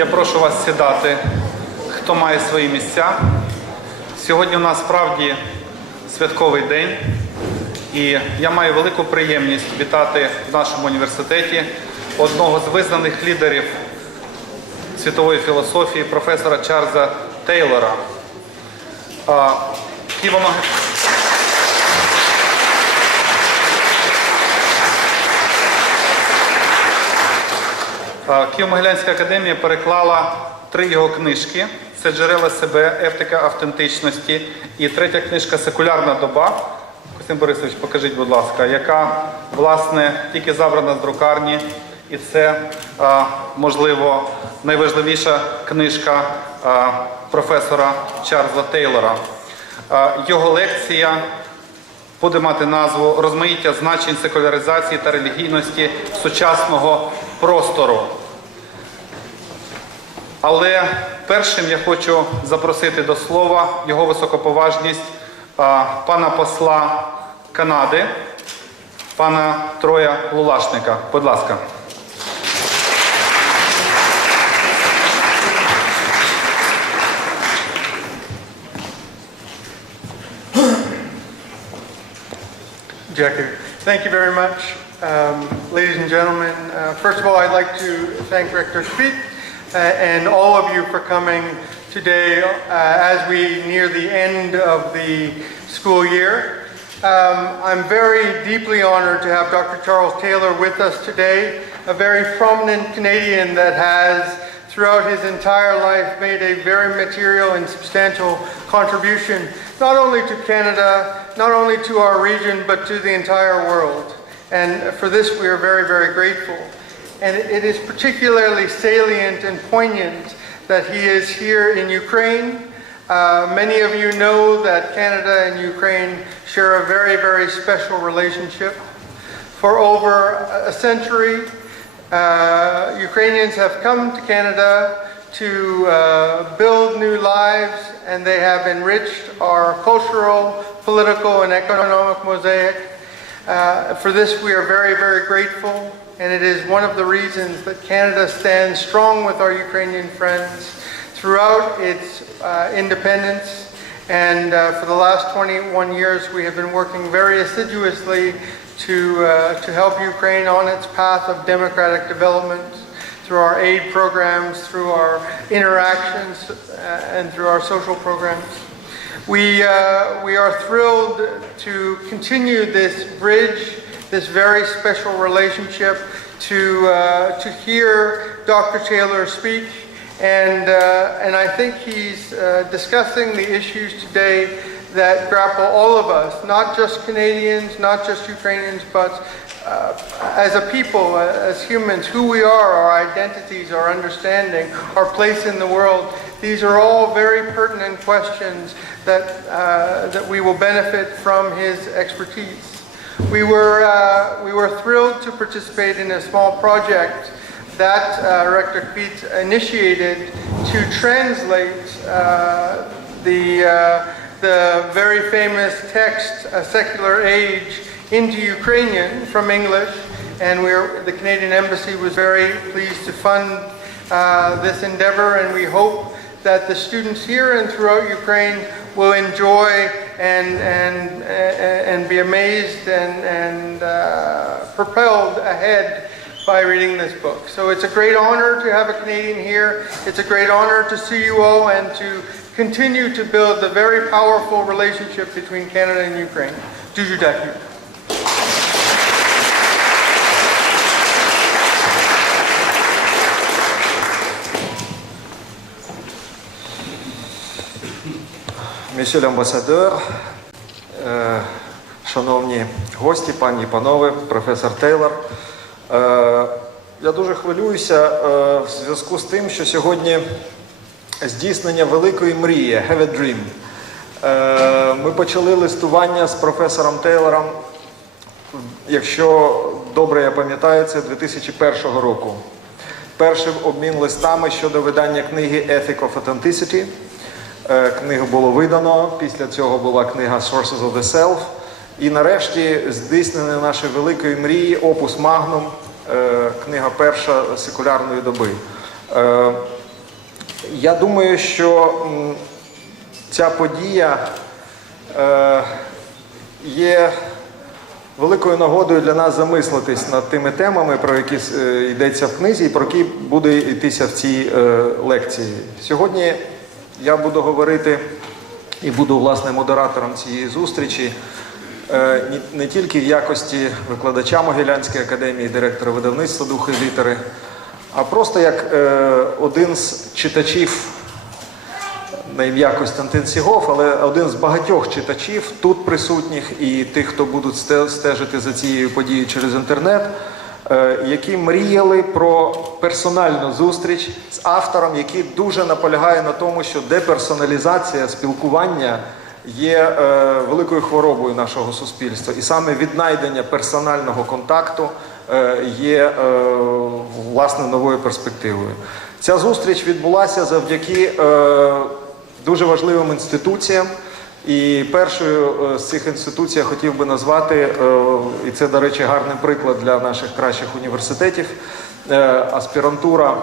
Я прошу вас сідати, хто має свої місця. Сьогодні у нас справді святковий день, і я маю велику приємність вітати в нашому університеті одного з визнаних лідерів світової філософії, професора Чарльза Тейлора. Києво-Могилянська академія переклала 3 його книжки. Це «Джерела себе», «Етика автентичності» і 3-я книжка «Секулярна доба». Костянтин Борисович, покажіть, будь ласка, яка, власне, тільки забрана з друкарні. І це, можливо, найважливіша книжка професора Чарльза Тейлора. Його лекція буде мати назву «Розмаїття значень, секуляризації та релігійності сучасного простору». Але першим я хочу запросити до слова його високоповажність пана посла Канади, пана Троя Лулашника. Будь ласка. Jackie, thank you very much. Ladies and gentlemen, first of all, I'd like to thank Rector Schmidt and all of you for coming today as we near the end of the school year. I'm very deeply honored to have Dr. Charles Teylor with us today, a very prominent Canadian that has throughout his entire life made a very material and substantial contribution, not only to Canada, not only to our region, but to the entire world. And for this we are very, very grateful. And it is particularly salient and poignant that he is here in Ukraine. Many of you know that Canada and Ukraine share a very, very special relationship. For over a century, Ukrainians have come to Canada to build new lives, and they have enriched our cultural, political, and economic mosaic. For this we are very, very grateful, and it is one of the reasons that Canada stands strong with our Ukrainian friends throughout its independence. And for the last 21 years we have been working very assiduously to help Ukraine on its path of democratic development through our aid programs, through our interactions, and through our social programs. We are thrilled to continue this bridge, this very special relationship, to hear Dr. Teylor speak. And I think he's discussing the issues today that grapple all of us, not just Canadians, not just Ukrainians, but as a people, as humans, who we are, our identities, our understanding, our place in the world. These are all very pertinent questions that we will benefit from his expertise. We were thrilled to participate in a small project that Rector Piet initiated to translate the very famous text, A Secular Age, into Ukrainian from English, and the Canadian Embassy was very pleased to fund this endeavor, and we hope that the students here and throughout Ukraine will enjoy and be amazed and propelled ahead by reading this book. So it's a great honor to have a Canadian here. It's a great honor to see you all and to continue to build the very powerful relationship between Canada and Ukraine. Дуже дякую. Monsieur l'ambassadeur, шановні гості, пані і панове, професор Тейлор. Я дуже хвилююся в зв'язку з тим, що сьогодні здійснення великої мрії, have a dream. Ми почали листування з професором Тейлором, якщо добре я пам'ятаю, це 2001 року. Перший обмін листами щодо видання книги Ethic of Authenticity. Книгу було видано, після цього була книга Sources of the Self. І нарешті здійснення нашої великої мрії, опус магнум, книга перша секулярної доби. Я думаю, що ця подія є великою нагодою для нас замислитись над тими темами, про які йдеться в книзі і про які буде йтися в цій лекції. Сьогодні я буду говорити і буду, власне, модератором цієї зустрічі не тільки в якості викладача Могилянської академії, директора видавництва «Духи і літери», а просто як один з читачів, на ім'я Костянтин Сігов, але один з багатьох читачів тут присутніх і тих, хто будуть стежити за цією подією через інтернет, які мріяли про персональну зустріч з автором, який дуже наполягає на тому, що деперсоналізація спілкування є великою хворобою нашого суспільства. І саме віднайдення персонального контакту є, власне, новою перспективою. Ця зустріч відбулася завдяки дуже важливим інституціям. І першою з цих інституцій я хотів би назвати, і це, до речі, гарний приклад для наших кращих університетів, аспірантура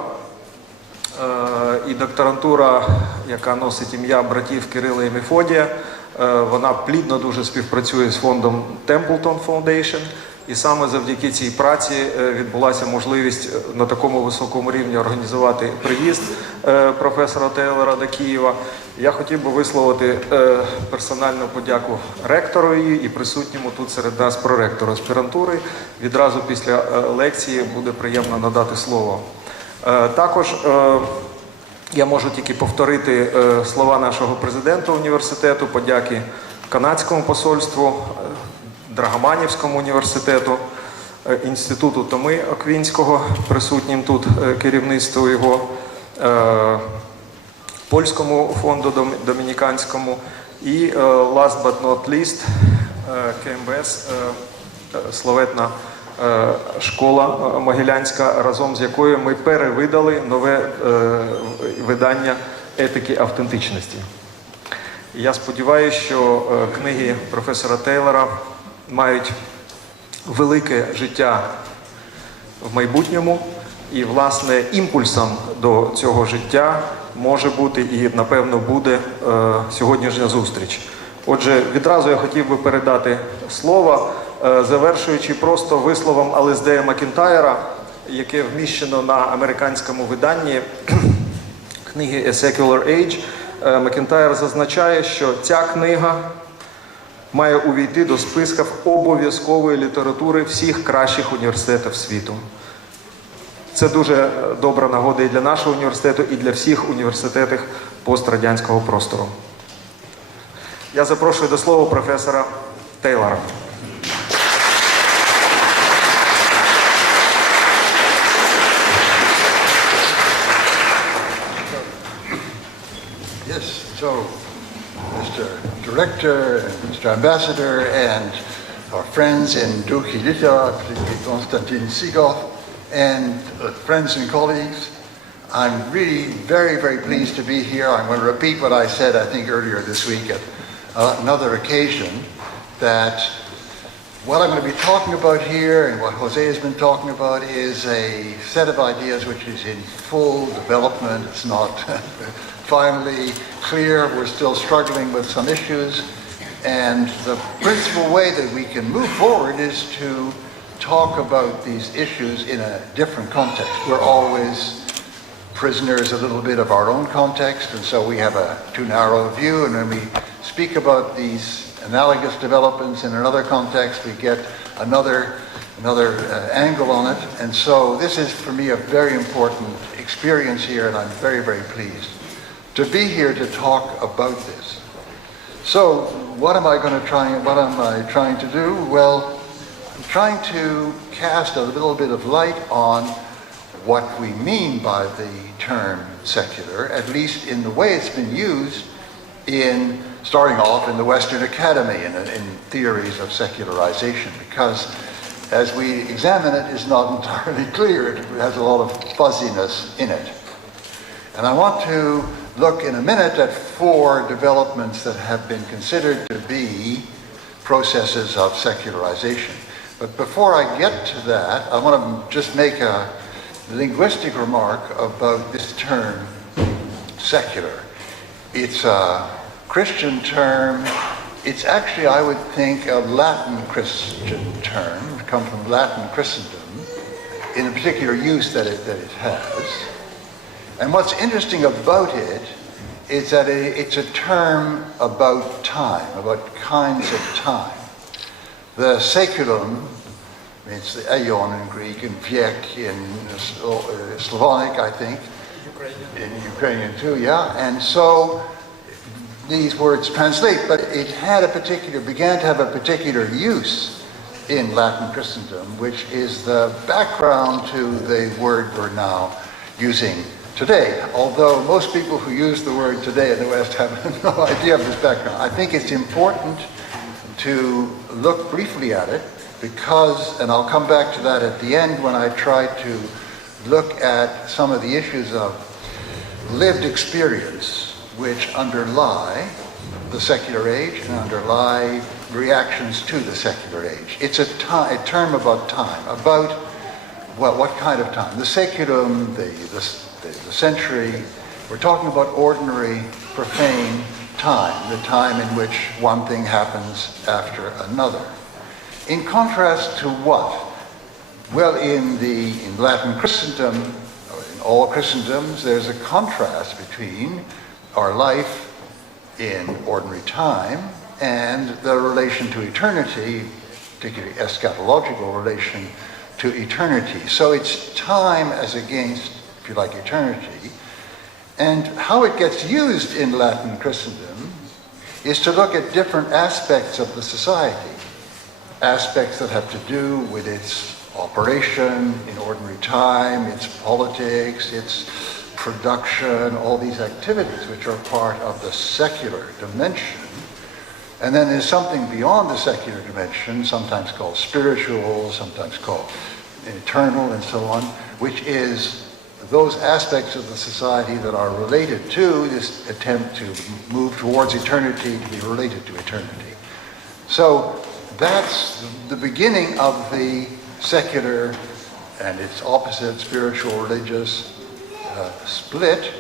і докторантура, яка носить ім'я братів Кирила і Мефодія. Вона плідно дуже співпрацює з фондом Templeton Foundation. І саме завдяки цій праці відбулася можливість на такому високому рівні організувати приїзд професора Тейлора до Києва. Я хотів би висловити персональну подяку ректорові і присутньому тут серед нас проректору аспірантури. Відразу після лекції буде приємно надати слово. Також я можу тільки повторити слова нашого президента університету, подяки канадському посольству, Драгоманівському університету, інституту Томи Оквінського, присутнім тут керівництво його, Польському фонду Домініканському і, last but not least, КМБС, славетна школа Могилянська, разом з якою ми перевидали нове видання етики автентичності. Я сподіваюся, що книги професора Тейлора мають велике життя в майбутньому, і, власне, імпульсом до цього життя може бути і, напевно, буде сьогоднішня зустріч. Отже, відразу я хотів би передати слово, завершуючи просто висловом Алесдея Макінтайра, яке вміщено на американському виданні книги «A Secular Age». Макінтайр зазначає, що ця книга має увійти до списків обов'язкової літератури всіх кращих університетів світу. Це дуже добра нагода і для нашого університету, і для всіх університетів пострадянського простору. Я запрошую до слова професора Тейлора. Yes, so Mr. Director, Mr. Ambassador, and our friends in Duki Litera, particularly Konstantin Sigov, and friends and colleagues, I'm really very, very pleased to be here. I'm going to repeat what I said, I think, earlier this week at another occasion, that what I'm going to be talking about here and what Jose has been talking about is a set of ideas which is in full development. It's not finally clear. We're still struggling with some issues. And the principal way that we can move forward is to talk about these issues in a different context. We're always prisoners a little bit of our own context, and so we have a too narrow view, and when we speak about these analogous developments in another context, we get another angle on it. And so this is, for me, a very important experience here, and I'm very, very pleased to be here to talk about this. So what am I trying to do? Well, I'm trying to cast a little bit of light on what we mean by the term secular, at least in the way it's been used in starting off in the Western Academy in theories of secularization, because as we examine it, it's not entirely clear. It has a lot of fuzziness in it. And I want to look in a minute at 4 developments that have been considered to be processes of secularization. But before I get to that, I want to just make a linguistic remark about this term secular. It's a Christian term. It's actually, I would think, a Latin Christian term. It comes from Latin Christendom in a particular use that it has. And what's interesting about it is that it's a term about time, about kinds of time. The seculum, it's the aeon in Greek, and viek in Slavonic, I think. In Ukrainian too, yeah. And so these words translate, but it began to have a particular use in Latin Christendom, which is the background to the word we're now using today. Although most people who use the word today in the West have no idea of this background. I think it's important to look briefly at it because, and I'll come back to that at the end when I try to look at some of the issues of lived experience which underlie the secular age and underlie reactions to the secular age. It's a term about time, about, well, what kind of time? The seculum, the century, we're talking about ordinary, profane time, the time in which one thing happens after another. In contrast to what? Well, in Latin Christendom, or in all Christendoms, there's a contrast between our life in ordinary time and the relation to eternity, particularly eschatological relation to eternity. So it's time as against, if you like, eternity. And how it gets used in Latin Christendom is to look at different aspects of the society, aspects that have to do with its operation in ordinary time, its politics, its production, all these activities which are part of the secular dimension. And then there's something beyond the secular dimension, sometimes called spiritual, sometimes called eternal, and so on, which is those aspects of the society that are related to this attempt to move towards eternity, to be related to eternity. So that's the beginning of the secular and its opposite, spiritual, religious split.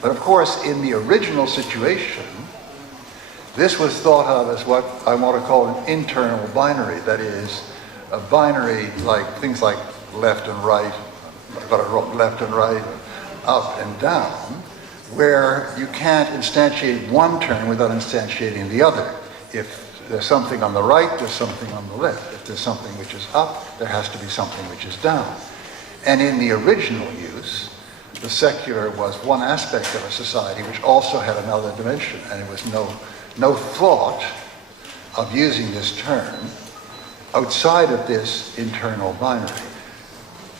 But of course, in the original situation, this was thought of as what I want to call an internal binary. That is, a binary like things like left and right, left and right, up and down, where you can't instantiate one term without instantiating the other. If there's something on the right, there's something on the left. If there's something which is up, there has to be something which is down. And in the original use, the secular was one aspect of a society which also had another dimension, and it was no thought of using this term outside of this internal binary.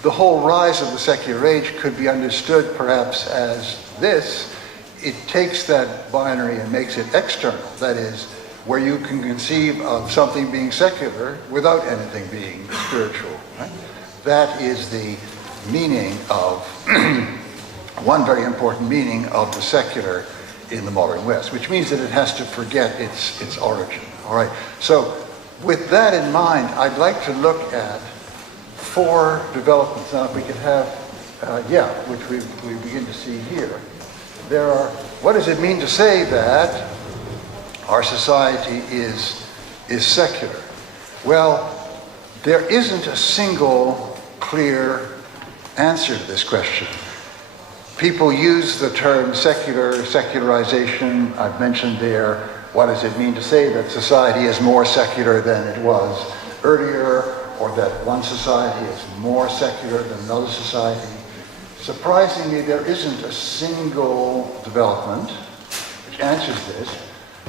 The whole rise of the secular age could be understood perhaps as this. It takes that binary and makes it external. That is, where you can conceive of something being secular without anything being spiritual. Right? That is the meaning of, one very important meaning of the secular in the modern West, which means that it has to forget its origin. All right. So with that in mind, I'd like to look at 4 developments. Now, if we could have, which we begin to see here. There are, what does it mean to say that our society is secular? Well, there isn't a single clear answer to this question. People use the term secular, secularization. I've mentioned there, what does it mean to say that society is more secular than it was earlier, or that one society is more secular than another society? Surprisingly, there isn't a single development which answers this,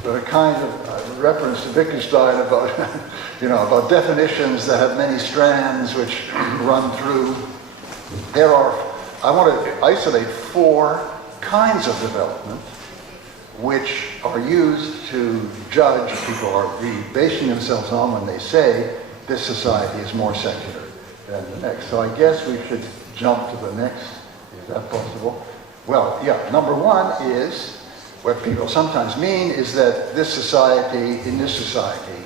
but a kind of reference to Wittgenstein about, about definitions that have many strands which run through. I want to isolate 4 kinds of development which are used to judge, people are basing themselves on when they say this society is more secular than the next. So I guess we should jump to the next. Is that possible? Well, yeah, number 1 is, what people sometimes mean is that in this society,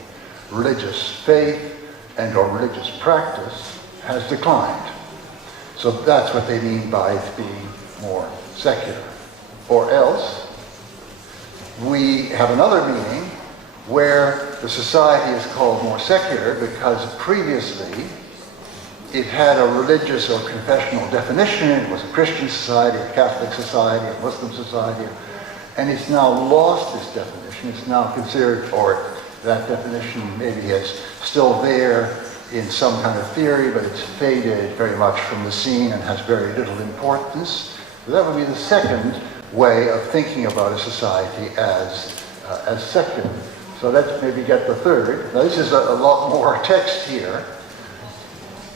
religious faith and or religious practice has declined. So that's what they mean by being more secular. or else we have another meaning where the society is called more secular because previously it had a religious or confessional definition. It was a Christian society, a Catholic society, a Muslim society, and it's now lost this definition. It's now considered, or that definition maybe is still there in some kind of theory, but it's faded very much from the scene and has very little importance. So that would be the second way of thinking about a society as secular. So let's maybe get the third. Now this is a lot more text here.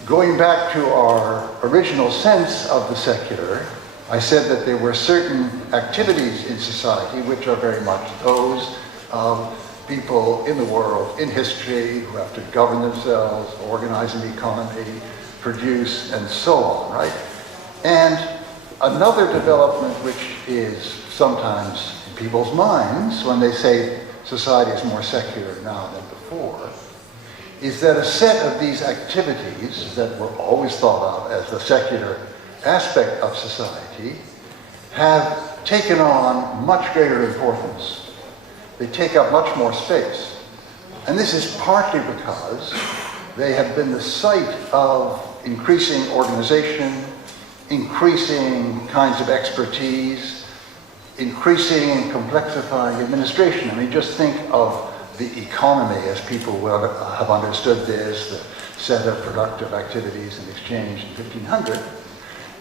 Going back to our original sense of the secular, I said that there were certain activities in society which are very much those of people in the world, in history, who have to govern themselves, organize an economy, produce, and so on, right? And another development which is sometimes in people's minds when they say society is more secular now than before, is that a set of these activities that were always thought of as the secular aspect of society have taken on much greater importance. They take up much more space. And this is partly because they have been the site of increasing organization, increasing kinds of expertise, increasing and complexifying administration. I mean, just think of the economy as people will have understood this, the set of productive activities and exchange in 1500.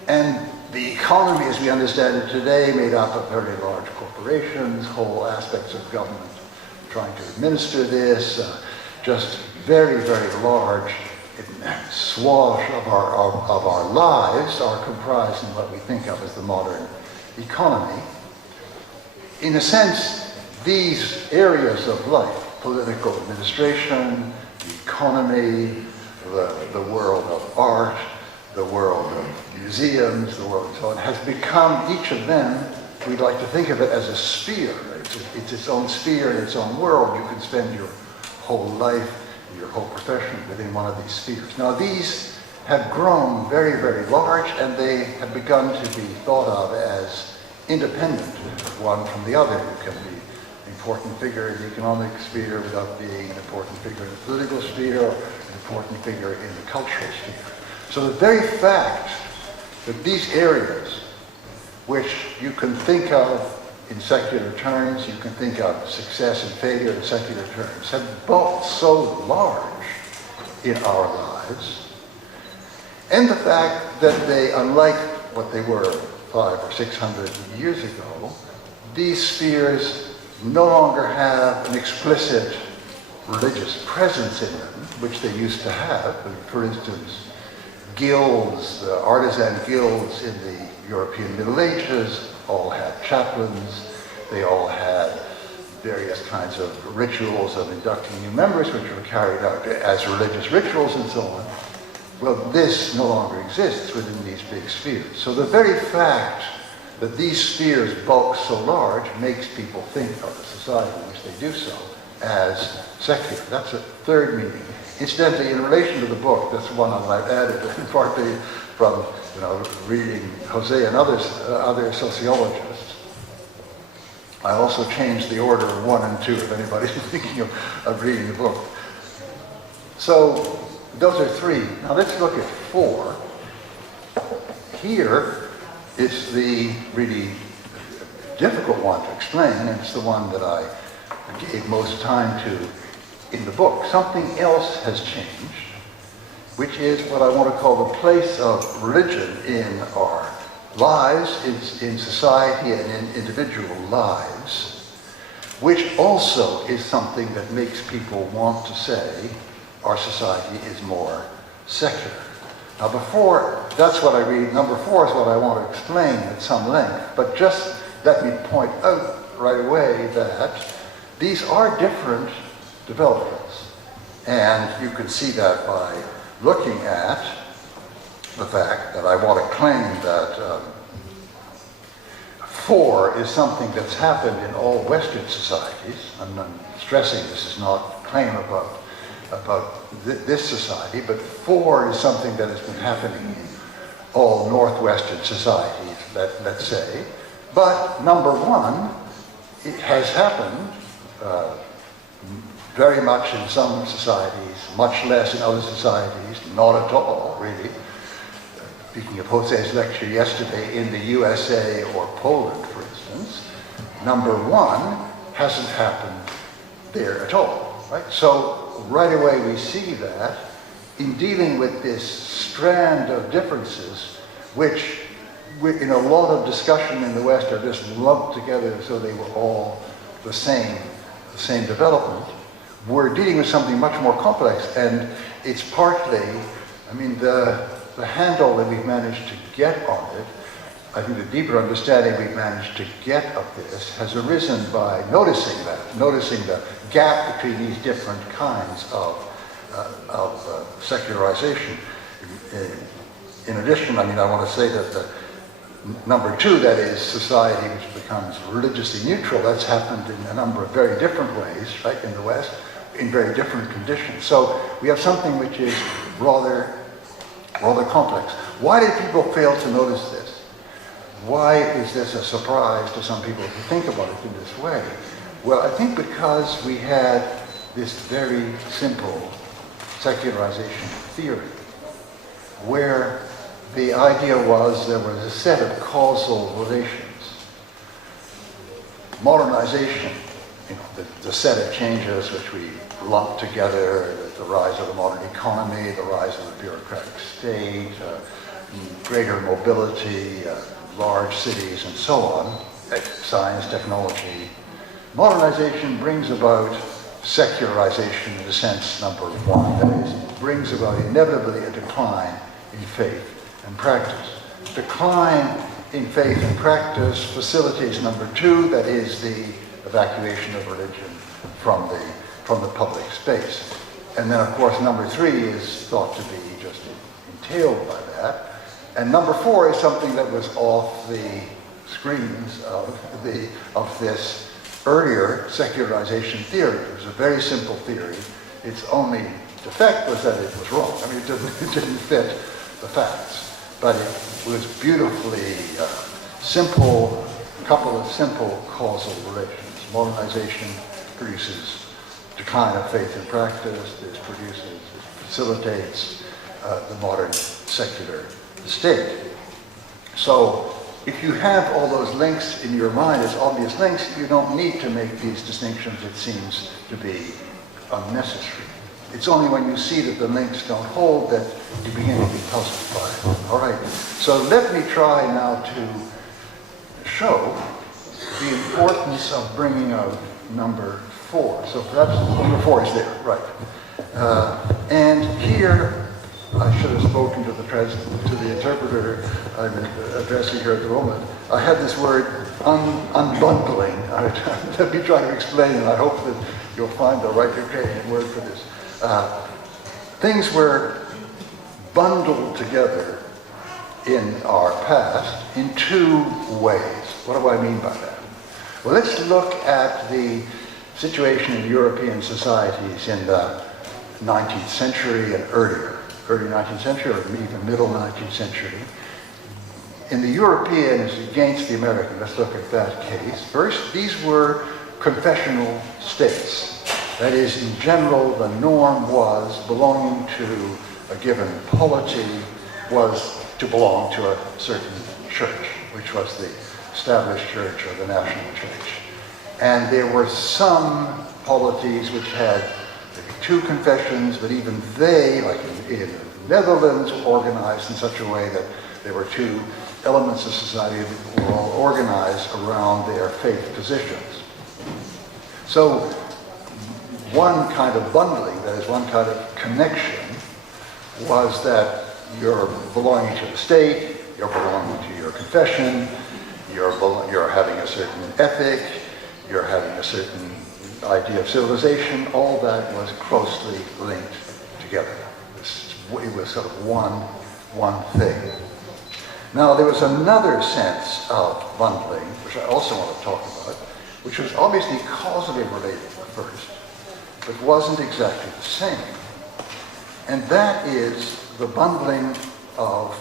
And the economy as we understand it today, made up of very large corporations, whole aspects of government trying to administer this, just very, very large swath of our lives are comprised in what we think of as the modern economy. In a sense, these areas of life, political administration, the economy, the world of art, the world of museums, the world and so on, has become, each of them, we'd like to think of it as a sphere. It's its own sphere and its own world. You can spend your whole life, your whole profession within one of these spheres. Now these have grown very, very large, and they have begun to be thought of as independent one from the other. You can be an important figure in the economic sphere without being an important figure in the political sphere or an important figure in the cultural sphere. So the very fact that these areas, which you can think of in secular terms, you can think of success and failure in secular terms, have both so large in our lives, and the fact that they, unlike what they were 500 or 600 years ago, these spheres no longer have an explicit religious presence in them, which they used to have. For instance, guilds, the artisan guilds in the European Middle Ages all had chaplains. They all had various kinds of rituals of inducting new members, which were carried out as religious rituals and so on. Well, this no longer exists within these big spheres. So the very fact that these spheres bulk so large makes people think of the society in which they do so as secular. That's a third meaning. Incidentally, in relation to the book, that's one I've added, partly from reading Jose and other sociologists. I also changed the order of 1 and 2 if anybody's thinking of reading the book. So those are 3. Now let's look at 4. Here is the really difficult one to explain, and it's the one that I gave most time to in the book. Something else has changed, which is what I want to call the place of religion in our lives, in society and in individual lives, which also is something that makes people want to say our society is more secular. Now that's what I read. Number 4 is what I want to explain at some length, but just let me point out right away that these are different developments. And you can see that by looking at the fact that I want to claim that 4 is something that's happened in all Western societies. I'm stressing this is not a claim about this society, but 4 is something that has been happening in all Northwestern societies, let's say. But number one, it has happened very much in some societies, much less in other societies, not at all, really. Speaking of Jose's lecture yesterday, in the USA or Poland, for instance, number one hasn't happened there at all, right? So right away we see that in dealing with this strand of differences, which in a lot of discussion in the West are just lumped together as though they were all the same development. We're dealing with something much more complex, and it's partly, I mean, the handle that we've managed to get on it, I think the deeper understanding we've managed to get of this has arisen by noticing the gap between these different kinds of secularization. In addition, I mean, I want to say that the number two, that is society which becomes religiously neutral, that's happened in a number of very different ways, right, in the West, in very different conditions. So we have something which is rather complex. Why did people fail to notice this? Why is this a surprise to some people to think about it in this way? Well, I think because we had this very simple secularization theory, where the idea was there was a set of causal relations. Modernization, you know, the set of changes which we lump together, the rise of the modern economy, the rise of the bureaucratic state, greater mobility, large cities, and so on, science, technology. Modernization brings about secularization in the sense number one, that is, it brings about inevitably a decline in faith and practice. Decline in faith and practice facilitates number two, that is the evacuation of religion from the public space. And then of course number three is thought to be just entailed by that. And number four is something that was off the screens of this earlier secularization theory. It was a very simple theory. Its only defect was that it was wrong. I mean, it didn't fit the facts. But it was beautifully simple, a couple of simple causal relations. Modernization produces decline of faith and practice. This facilitates the modern secular state. So if you have all those links in your mind as obvious links, you don't need to make these distinctions. It seems to be unnecessary. It's only when you see that the links don't hold that you begin to be puzzled by it. All right, so let me try now to show the importance of bringing out number four. So perhaps number four is there, right. And here, I should have spoken to the interpreter I'm addressing here at the moment. I had this word unbundling. Let me try to explain, and I hope that you'll find the right Ukrainian word for this. Things were bundled together in our past in two ways. What do I mean by that? Well, let's look at the situation in European societies in the 19th century and earlier, early 19th century or even middle 19th century. In the European as against the American, let's look at that case. First, these were confessional states. That is, in general, the norm was belonging to a given polity was to belong to a certain church, which was the established church or the national church. And there were some polities which had maybe two confessions, but even they, like in the Netherlands, organized in such a way that there were two elements of society that were all organized around their faith positions. So one kind of bundling, that is one kind of connection, was that you're belonging to the state, you're belonging to your confession, you're having a certain ethic, you're having a certain idea of civilization. All that was closely linked together. It was sort of one thing. Now there was another sense of bundling, which I also want to talk about, which was obviously causally related at first, but wasn't exactly the same. And that is the bundling of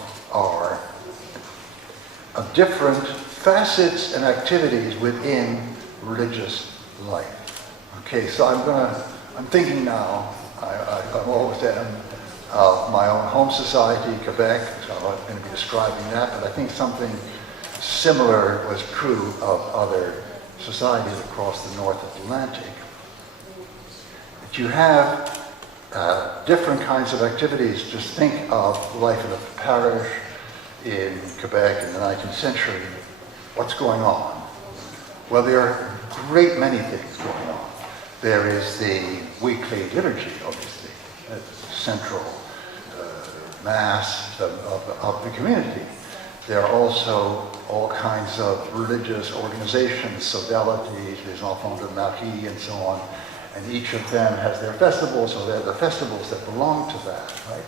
different facets and activities within religious life. Okay, so I'm thinking now, I'm always of my own home society, Quebec, so I'm going to be describing that, but I think something similar was true of other societies across the North Atlantic. That you have different kinds of activities. Just think of life in a parish in Quebec in the 19th century. What's going on? Well, there are a great many things going on. There is the weekly liturgy, obviously, central mass of the community. There are also all kinds of religious organizations, sodalities, les enfants de Marie, and so on. And each of them has their festivals, so they're the festivals that belong to that, right?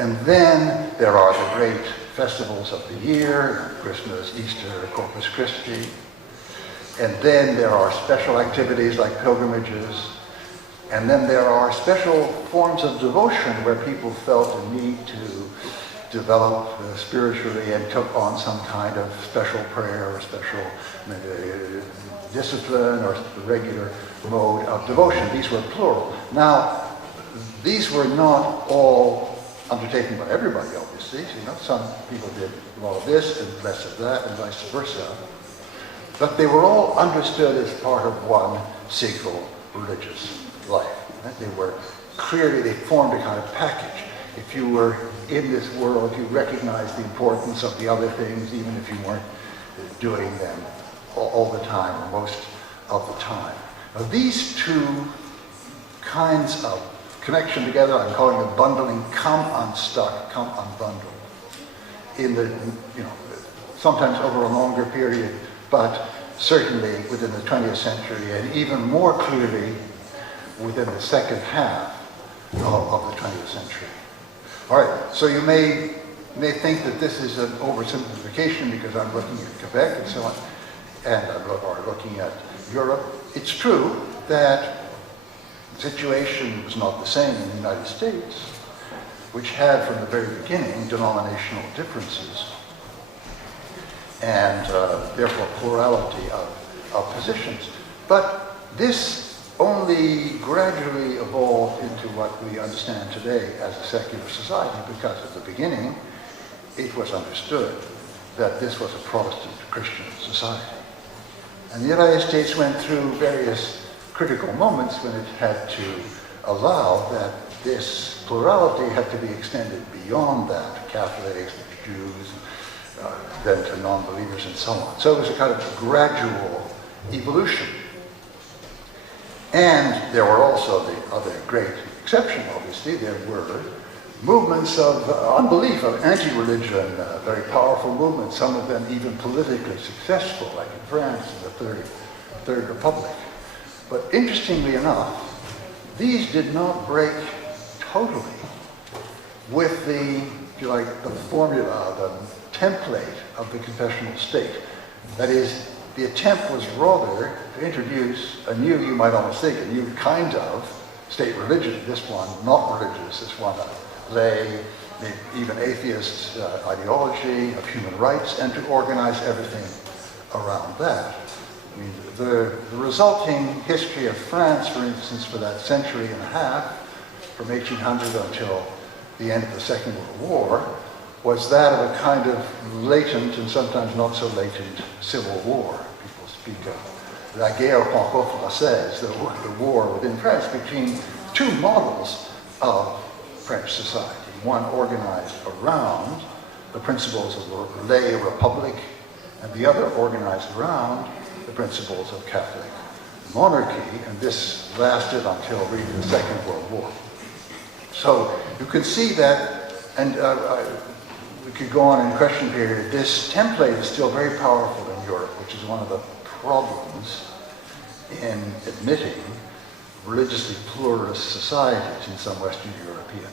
And then there are the great festivals of the year, Christmas, Easter, Corpus Christi. And then there are special activities like pilgrimages. And then there are special forms of devotion where people felt a need to develop spiritually and took on some kind of special prayer or special discipline or regular mode of devotion. These were plural. Now, these were not all undertaken by everybody, obviously. You know, some people did a lot of this and less of that and vice versa. But they were all understood as part of one single religious life. Right? They were clearly, they formed a kind of package. If you were in this world, you recognized the importance of the other things, even if you weren't doing them all the time or most of the time. Now, these two kinds of connection together, I'm calling it bundling, come unstuck, come unbundled. In the, sometimes over a longer period, but certainly within the 20th century, and even more clearly within the second half of the 20th century. All right, so you may think that this is an oversimplification because I'm looking at Quebec and so on, and I'm looking at Europe. It's true that the situation was not the same in the United States, which had from the very beginning denominational differences and therefore plurality of positions. But this only gradually evolved into what we understand today as a secular society, because at the beginning it was understood that this was a Protestant Christian society. And the United States went through various critical moments when it had to allow that this plurality had to be extended beyond that, Catholics, Jews, then to non-believers and so on. So it was a kind of gradual evolution. And there were also the other great exception, obviously. There were movements of unbelief, of anti-religion, very powerful movements, some of them even politically successful, like in France in the Third Republic. But interestingly enough, these did not break totally with the, if you like, the formula, the template of the confessional state. That is, the attempt was rather to introduce a new, you might almost think, a new kind of state religion. This one, not religious, this one, lay, even atheist ideology of human rights, and to organize everything around that. I mean, the resulting history of France, for instance, for that century and a half, from 1800 until the end of the Second World War, was that of a kind of latent and sometimes not so latent civil war. People speak of la guerre franco-française, the war within France between two models of French society. One organized around the principles of the lay republic, and the other organized around the principles of Catholic monarchy, and this lasted until really the Second World War. So you can see that, and we could go on in question period, this template is still very powerful in Europe, which is one of the problems in admitting religiously pluralist societies in some Western European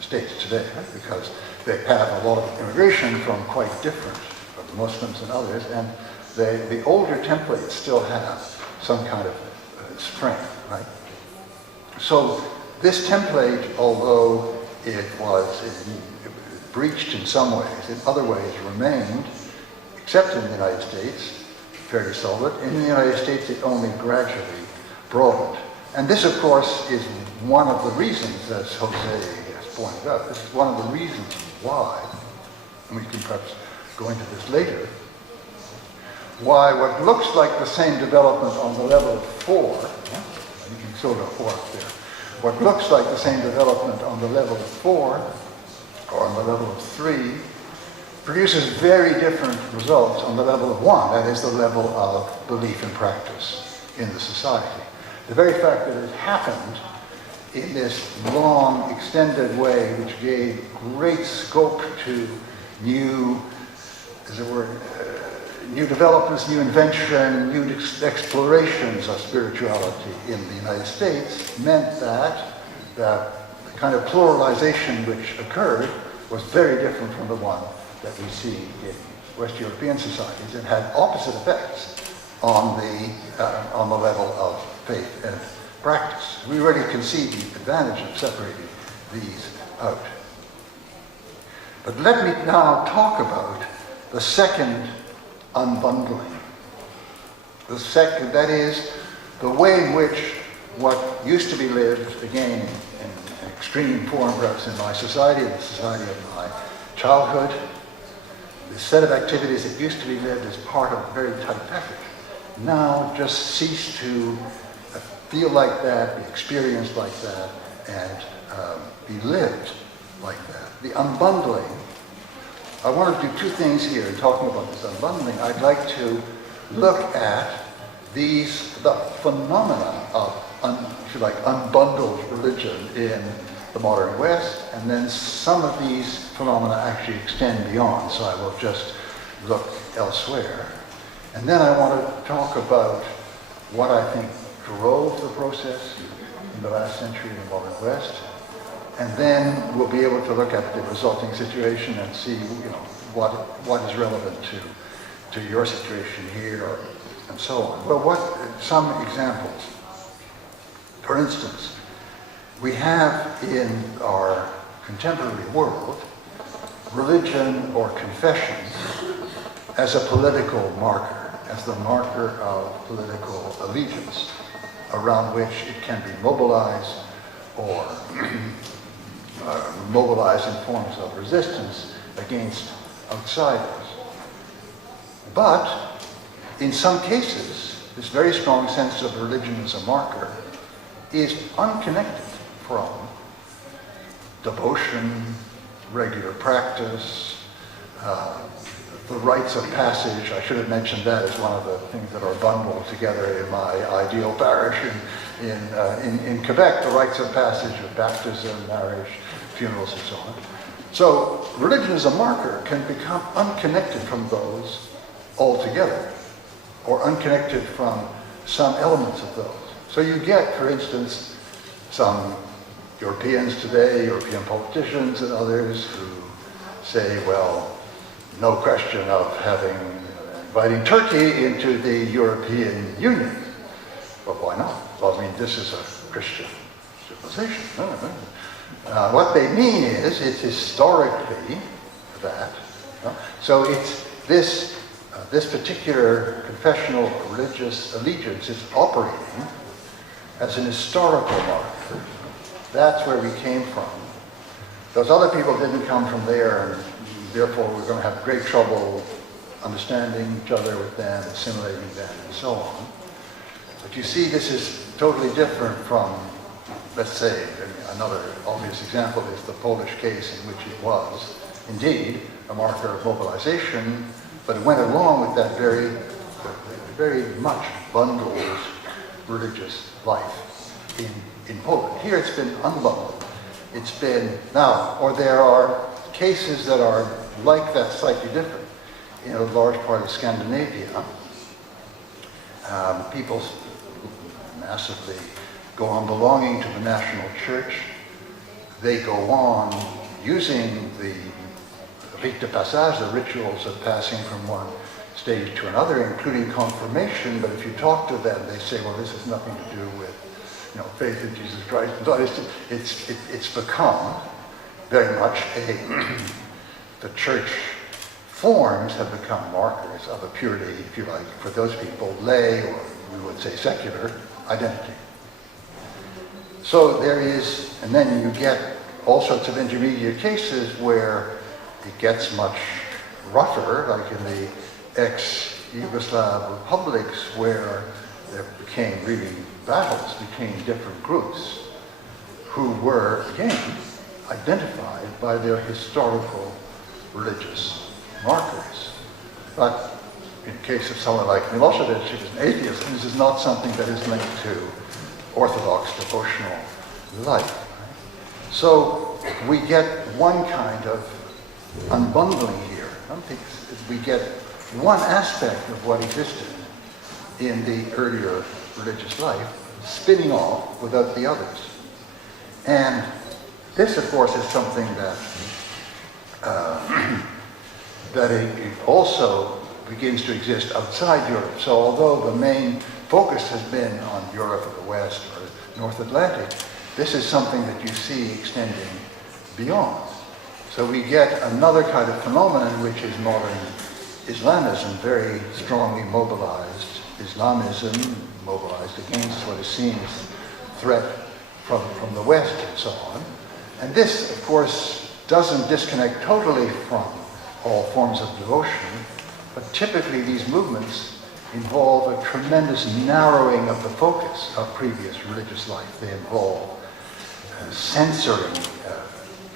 states today, right? Because they have a lot of immigration from quite different, from the Muslims and others, and the older templates still have some kind of strength, right? So this template, although it was breached in some ways, in other ways remained except in the United States, fairly solid. In the United States, it only gradually broadened. And this, of course, is one of the reasons, as Jose has pointed out, this is one of the reasons why, and we can perhaps go into this later, why what looks like the same development on the level of 4, you can show the 4 up there, what looks like the same development on the level of 4, or on the level of 3, produces very different results on the level of 1, that is the level of belief and practice in the society. The very fact that it happened in this long, extended way, which gave great scope to new, as it were, new developments, new invention, new explorations of spirituality in the United States, meant that the kind of pluralization which occurred was very different from the one that we see in West European societies. It had opposite effects on the level of faith and practice. We already can see the advantage of separating these out. But let me now talk about the second unbundling. The second, that is, the way in which what used to be lived, again, in extreme form perhaps in my society, the society of my childhood, the set of activities that used to be lived as part of a very tight package, now just cease to feel like that, be experienced like that, and be lived like that. The unbundling, I want to do two things here in talking about this unbundling. I'd like to look at the phenomena of, if you like, unbundled religion in the modern West, and then some of these phenomena actually extend beyond, so I will just look elsewhere. And then I want to talk about what I think drove the process in the last century in the modern West, and then we'll be able to look at the resulting situation and see, what is relevant to your situation here, and so on. Well, some examples. For instance, we have in our contemporary world religion or confession as a political marker, as the marker of political allegiance, around which it can be mobilized or mobilized in forms of resistance against outsiders. But in some cases, this very strong sense of religion as a marker is unconnected from devotion, regular practice, the rites of passage. I should have mentioned that as one of the things that are bundled together in my ideal parish in Quebec, the rites of passage of baptism, marriage, funerals, and so on. So religion as a marker can become unconnected from those altogether, or unconnected from some elements of those. So you get, for instance, some Europeans today, European politicians and others who say, well, no question of inviting Turkey into the European Union. But why not? Well, I mean, this is a Christian civilization. What they mean is, it's historically that. So it's this particular confessional religious allegiance is operating as an historical marker. That's where we came from. Those other people didn't come from there, and therefore we're going to have great trouble understanding each other with them, assimilating them, and so on. But you see, this is totally different from, let's say, another obvious example is the Polish case in which it was indeed a marker of mobilization, but it went along with that very much bundled religious life in Poland. Here it's been unbundled. It's been now, or there are cases that are like that, slightly different. In a large part of Scandinavia, people massively go on belonging to the national church. They go on using the rite de passage, the rituals of passing from one stage to another, including confirmation. But if you talk to them, they say, well, this has nothing to do with faith in Jesus Christ. It's become very much the church forms have become markers of a purely, if you like, for those people, lay, or we would say secular, identity. So there is, and then you get all sorts of intermediate cases where it gets much rougher, like in the ex-Yugoslav republics, where there became really battles between different groups who were, again, identified by their historical religious markers. But in the case of someone like Milosevic, he was an atheist, and this is not something that is linked to Orthodox devotional life. Right? So we get one kind of unbundling here. I don't think we get one aspect of what existed in the earlier religious life, spinning off without the others. And this, of course, is something that that it also begins to exist outside Europe. So although the main focus has been on Europe or the West or North Atlantic, this is something that you see extending beyond. So we get another kind of phenomenon, which is modern Islamism, very strongly mobilized Islamism, mobilized against what is seen as threat from the West and so on. And this, of course, doesn't disconnect totally from all forms of devotion, but typically these movements involve a tremendous narrowing of the focus of previous religious life. They involve censoring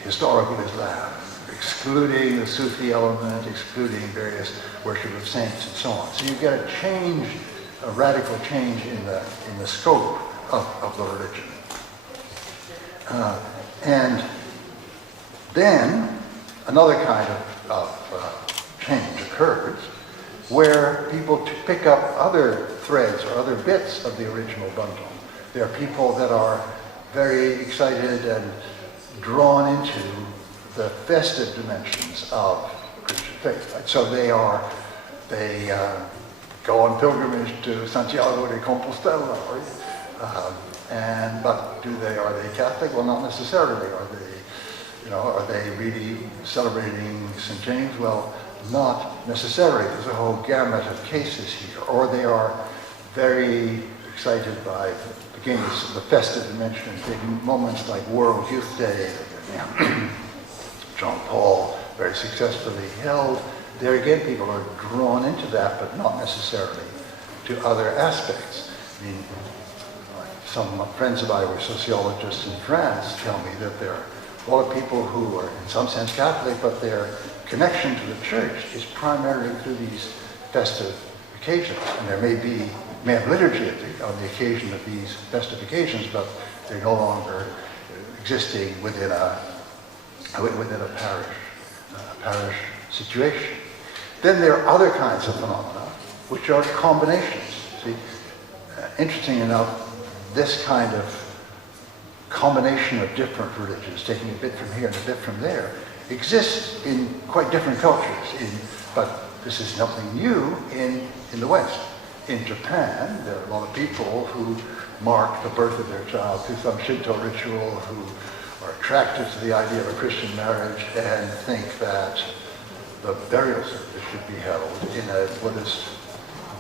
historical Islam, excluding the Sufi element, excluding various worship of saints and so on. So you get a change, a radical change in the scope of the religion. And then another kind of change occurs where people pick up other threads or other bits of the original bundle. There are people that are very excited and drawn into the festive dimensions of Christian faith. Right? So they go on pilgrimage to Santiago de Compostela, right? But are they Catholic? Well, not necessarily. Are they really celebrating St. James? Well, not necessarily. There's a whole gamut of cases here. Or they are very excited by, again, the festive dimension, big moments like World Youth Day, John Paul very successfully held. There again, people are drawn into that, but not necessarily to other aspects. I mean, some friends of mine who are sociologists in France tell me that there are a lot of people who are in some sense Catholic, but their connection to the church is primarily through these festive occasions. And there may have liturgy on the occasion of these festive occasions, but they're no longer existing within a parish situation. Then there are other kinds of phenomena, which are combinations. See, interesting enough, this kind of combination of different religions, taking a bit from here and a bit from there, exists in quite different cultures. But this is nothing new in the West. In Japan, there are a lot of people who mark the birth of their child through some Shinto ritual, who are attracted to the idea of a Christian marriage and think that the burial service should be held in a Buddhist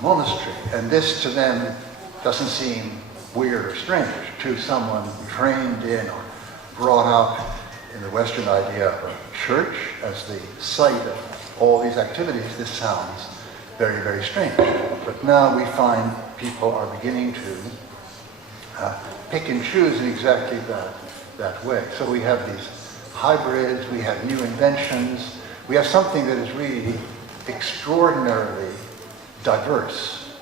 monastery. And this to them doesn't seem weird or strange. To someone trained in or brought up in the Western idea of a church as the site of all these activities, this sounds very, very strange. But now we find people are beginning to pick and choose in exactly that way. So we have these hybrids, we have new inventions, we have something that is really extraordinarily diverse.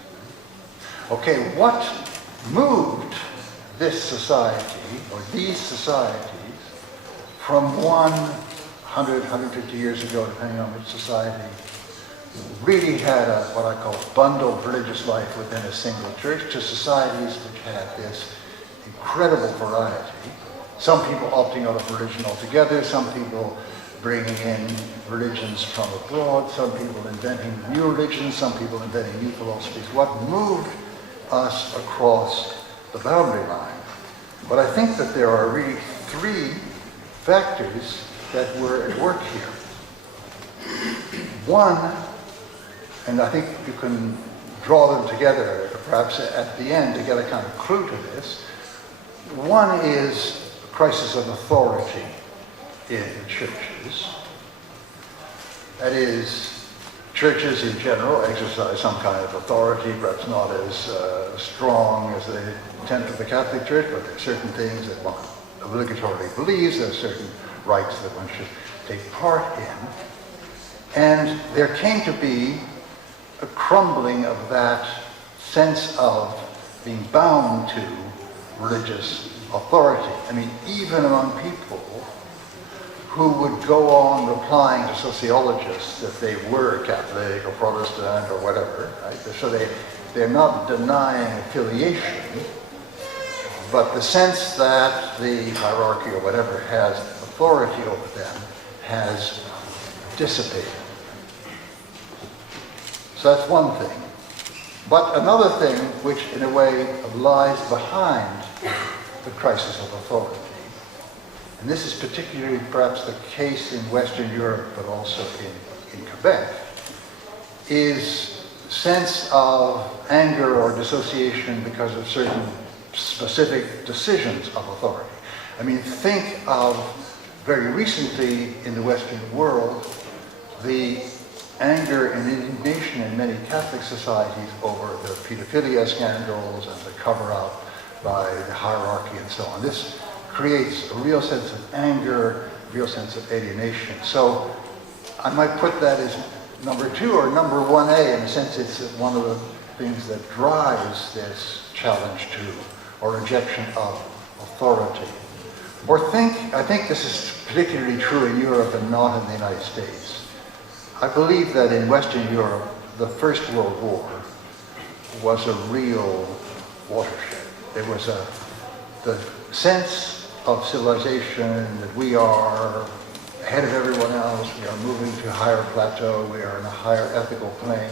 Okay, what moved this society, or these societies, from 100, 150 years ago, depending on which society, really had what I call bundled religious life within a single church, to societies which had this incredible variety. Some people opting out of religion altogether, some people bringing in religions from abroad, some people inventing new religions, some people inventing new philosophies. What moved us across the boundary line? But I think that there are really three factors that were at work here. One, and I think you can draw them together perhaps at the end to get a kind of clue to this. One is a crisis of authority in churches. That is, churches in general exercise some kind of authority, perhaps not as strong as the intent of the Catholic Church, but there are certain things that one obligatorily believes, there are certain rights that one should take part in. And there came to be a crumbling of that sense of being bound to religious authority. I mean, even among people who would go on replying to sociologists that they were Catholic or Protestant or whatever, right? So they're not denying affiliation, but the sense that the hierarchy or whatever has authority over them has dissipated. So that's one thing. But another thing, which in a way lies behind the crisis of authority, and this is particularly perhaps the case in Western Europe, but also in Quebec, is sense of anger or dissociation because of certain specific decisions of authority. I mean, think of very recently in the Western world, the anger and indignation in many Catholic societies over the pedophilia scandals and the cover-up by the hierarchy and so on. This creates a real sense of anger, a real sense of alienation. So I might put that as number 2 or number 1A, in a sense it's one of the things that drives this challenge to or rejection of authority. Or I think this is particularly true in Europe and not in the United States. I believe that in Western Europe, the First World War was a real watershed. There was the sense of civilization that we are ahead of everyone else, we are moving to a higher plateau, we are in a higher ethical plane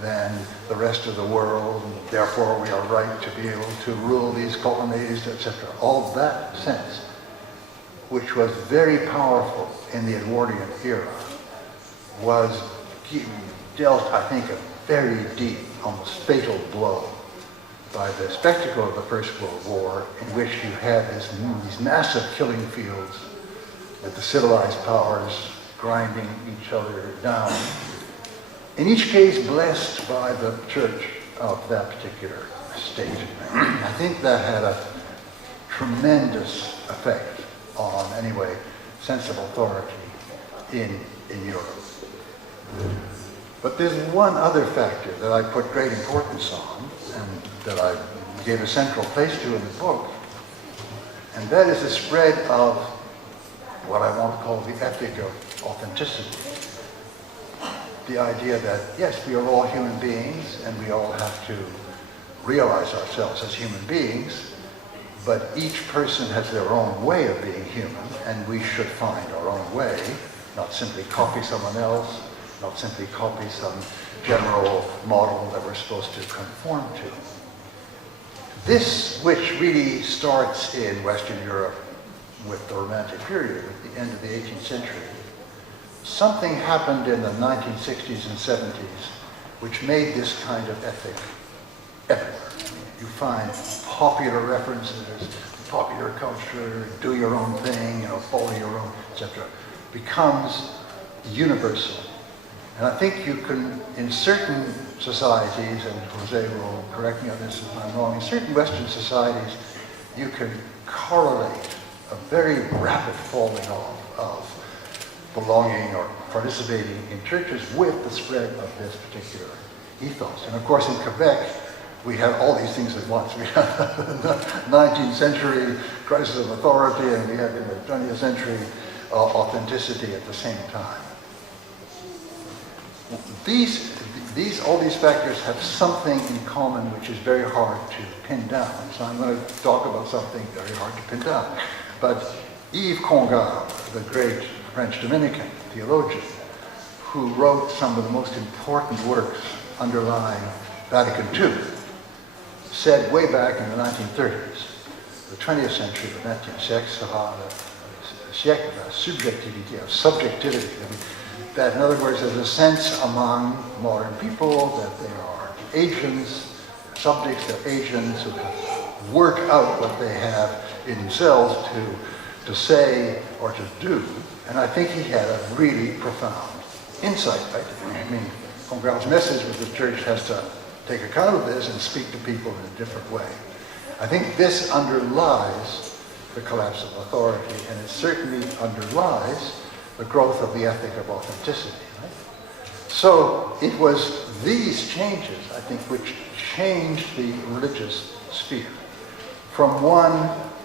than the rest of the world, and therefore we are right to be able to rule these colonies, etc. All that sense, which was very powerful in the Edwardian era, was dealt, I think, a very deep, almost fatal blow by the spectacle of the First World War, in which you had these massive killing fields with the civilized powers grinding each other down. In each case, blessed by the church of that particular state. I think that had a tremendous effect on, anyway, sense of authority in Europe. But there's one other factor that I put great importance on, and that I gave a central place to in the book, and that is the spread of what I want to call the ethic of authenticity. The idea that, yes, we are all human beings, and we all have to realize ourselves as human beings, but each person has their own way of being human, and we should find our own way, not simply copy someone else, not simply copy some general model that we're supposed to conform to. This, which really starts in Western Europe with the Romantic period, at the end of the 18th century, something happened in the 1960s and 70s which made this kind of ethic everywhere. You find popular references, popular culture, do your own thing, follow your own, etc. becomes universal. And I think you can, in certain societies, and Jose will correct me on this if I'm wrong, in certain Western societies, you can correlate a very rapid falling off of belonging or participating in churches with the spread of this particular ethos. And of course in Quebec, we have all these things at once. We have the 19th century crisis of authority, and we have in the 20th century authenticity at the same time. All these factors have something in common which is very hard to pin down. So I'm going to talk about something very hard to pin down. But Yves Congar, the great French Dominican theologian, who wrote some of the most important works underlying Vatican II, said way back in the 1930s, the 20th century, the 19th siècle sera le siècle de la subjectivité, of subjectivity. That, in other words, there's a sense among modern people that they are agents, subjects, they're agents who work out what they have in themselves to say or to do. And I think he had a really profound insight, right? I mean, Congral's message was the church has to take account of this and speak to people in a different way. I think this underlies the collapse of authority, and it certainly underlies the growth of the ethic of authenticity. Right? So it was these changes, I think, which changed the religious sphere from one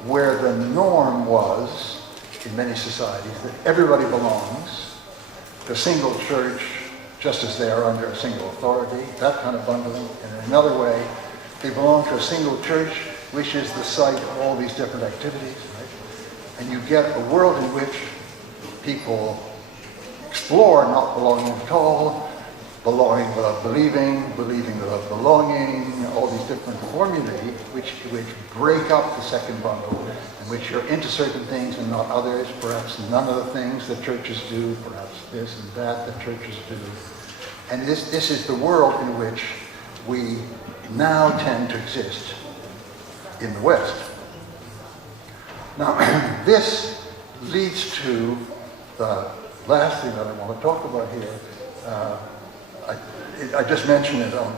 where the norm was, in many societies, that everybody belongs to a single church just as they are under a single authority, that kind of bundling. And in another way, they belong to a single church, which is the site of all these different activities. Right? And you get a world in which people explore not belonging at all, belonging without believing, believing without belonging, all these different formulae which break up the second bundle, in which you're into certain things and not others, perhaps none of the things that churches do, perhaps this and that churches do. And this is the world in which we now tend to exist in the West. Now, this leads to the last thing that I want to talk about here. I just mentioned it on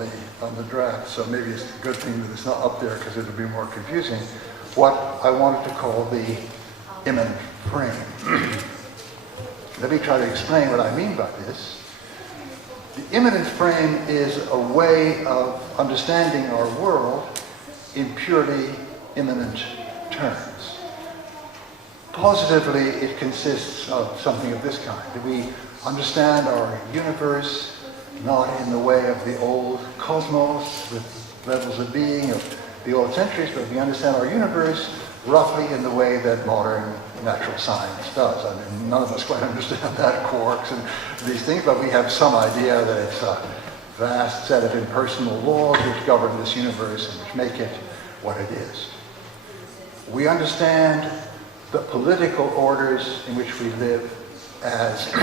the draft, so maybe it's a good thing that it's not up there because it'll be more confusing. What I wanted to call the immanent frame. Let me try to explain what I mean by this. The immanent frame is a way of understanding our world in purely immanent terms. Positively, it consists of something of this kind. That we understand our universe not in the way of the old cosmos with levels of being of the old centuries, but we understand our universe roughly in the way that modern natural science does. I mean, none of us quite understand that, quarks and these things, but we have some idea that it's a vast set of impersonal laws which govern this universe and which make it what it is. We understand the political orders in which we live as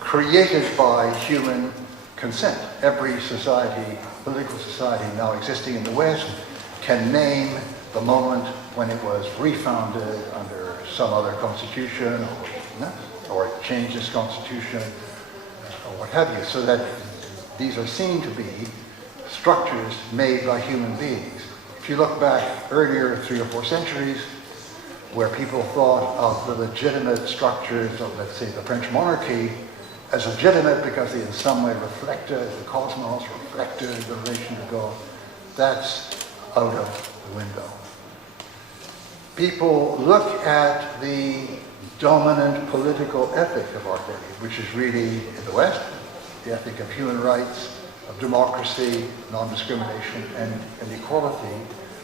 created by human consent. Every society, political society now existing in the West, can name the moment when it was refounded under some other constitution, or it changed its constitution, or what have you, so that these are seen to be structures made by human beings. If you look back earlier 3 or 4 centuries, where people thought of the legitimate structures of, let's say, the French monarchy as legitimate because they in some way reflected the cosmos, reflected the relation to God, that's out of the window. People look at the dominant political ethic of our day, which is really, in the West, the ethic of human rights, of democracy, non-discrimination, and equality.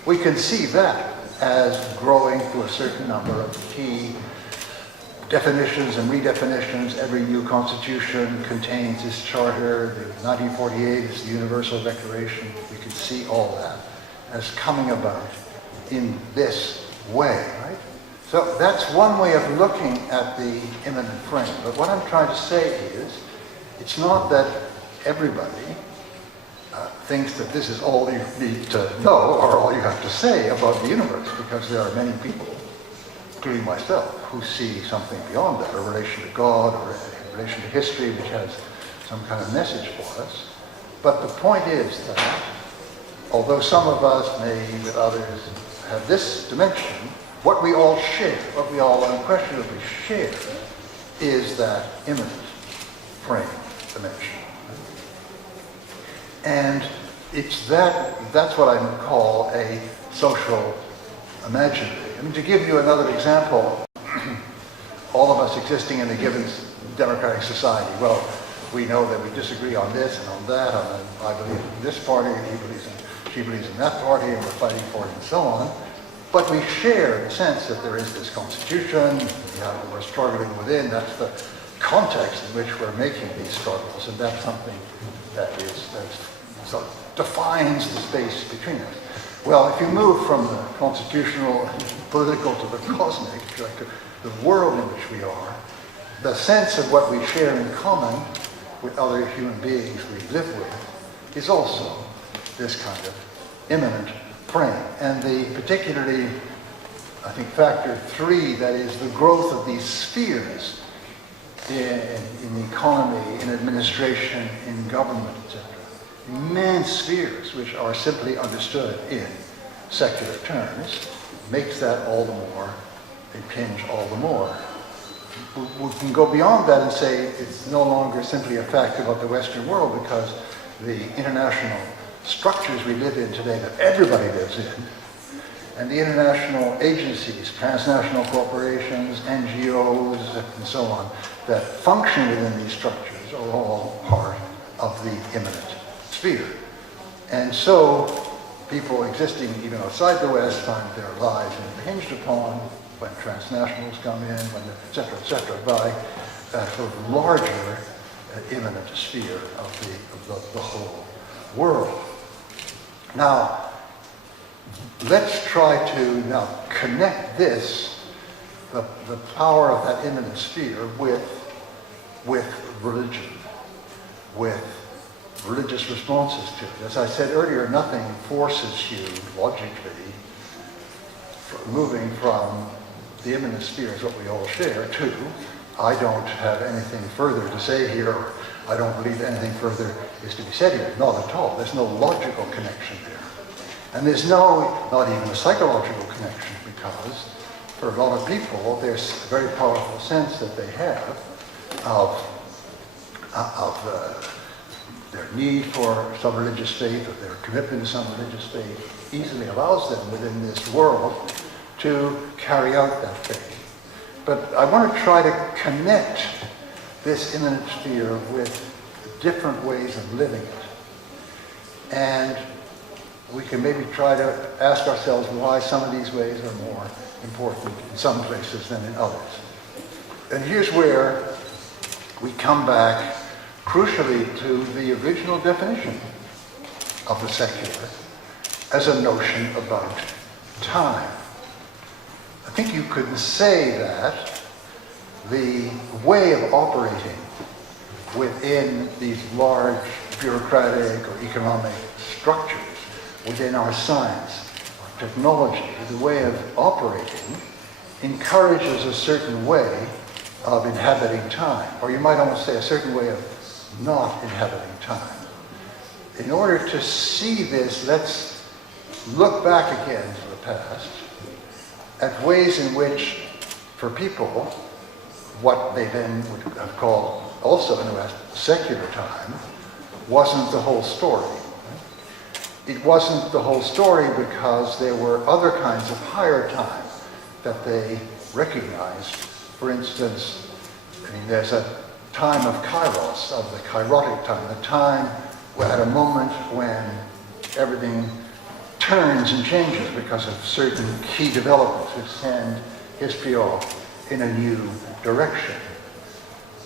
We can see that as growing through a certain number of key definitions and redefinitions. Every new constitution contains this charter. The 1948 is the Universal Declaration. We can see all that as coming about in this way, right? So that's one way of looking at the immanent frame. But what I'm trying to say is, it's not that everybody thinks that this is all you need to know or all you have to say about the universe, because there are many people, including myself, who see something beyond that, a relation to God or a relation to history which has some kind of message for us. But the point is that, although some of us may, with others, have this dimension, what we all share, what we all unquestionably share, is that immanent frame dimension. And it's that's what I would call a social imaginary. I mean, to give you another example, all of us existing in a given democratic society, well, we know that we disagree on this and on that, I believe in this party, and she believes in that party, and we're fighting for it and so on. But we share the sense that there is this constitution, we're struggling within, that's the context in which we're making these struggles, and that's something that so defines the space between us. Well, if you move from the constitutional, political to the cosmic, to the world in which we are, the sense of what we share in common with other human beings we live with is also this kind of immanent frame. And the particularly, I think, factor 3, that is the growth of these spheres in the economy, in administration, in government, etc. Immense spheres which are simply understood in secular terms makes that all the more, impinge all the more. We can go beyond that and say it's no longer simply a fact about the Western world, because the international structures we live in today that everybody lives in, and the international agencies, transnational corporations, NGOs, and so on, that function within these structures are all part of the immanent sphere. And so people existing even outside the West find their lives impinged upon when transnationals come in, when et cetera, by a sort of larger immanent sphere of the whole world. Now, let's try to now connect this, the power of that immanent sphere, with religion, with religious responses to it. As I said earlier, nothing forces you logically moving from the immanent sphere is what we all share to I don't have anything further to say here, or I don't believe anything further is to be said here. Not at all. There's no logical connection there. And there's not even a psychological connection, because for a lot of people there's a very powerful sense that they have of their need for some religious faith, or their commitment to some religious faith easily allows them within this world to carry out that faith. But I want to try to connect this immanent sphere with different ways of living it. And we can maybe try to ask ourselves why some of these ways are more important in some places than in others. And here's where we come back crucially to the original definition of the secular as a notion about time. I think you could say that the way of operating within these large bureaucratic or economic structures, within our science, our technology, the way of operating encourages a certain way of inhabiting time, or you might almost say a certain way of not inhabiting time. In order to see this, let's look back again to the past at ways in which, for people, what they then would have called, also in the West, secular time, wasn't the whole story. It wasn't the whole story because there were other kinds of higher time that they recognized. For instance, there's a time of kairos, of the kairotic time, the time at a moment when everything turns and changes because of certain key developments which send history off in a new direction.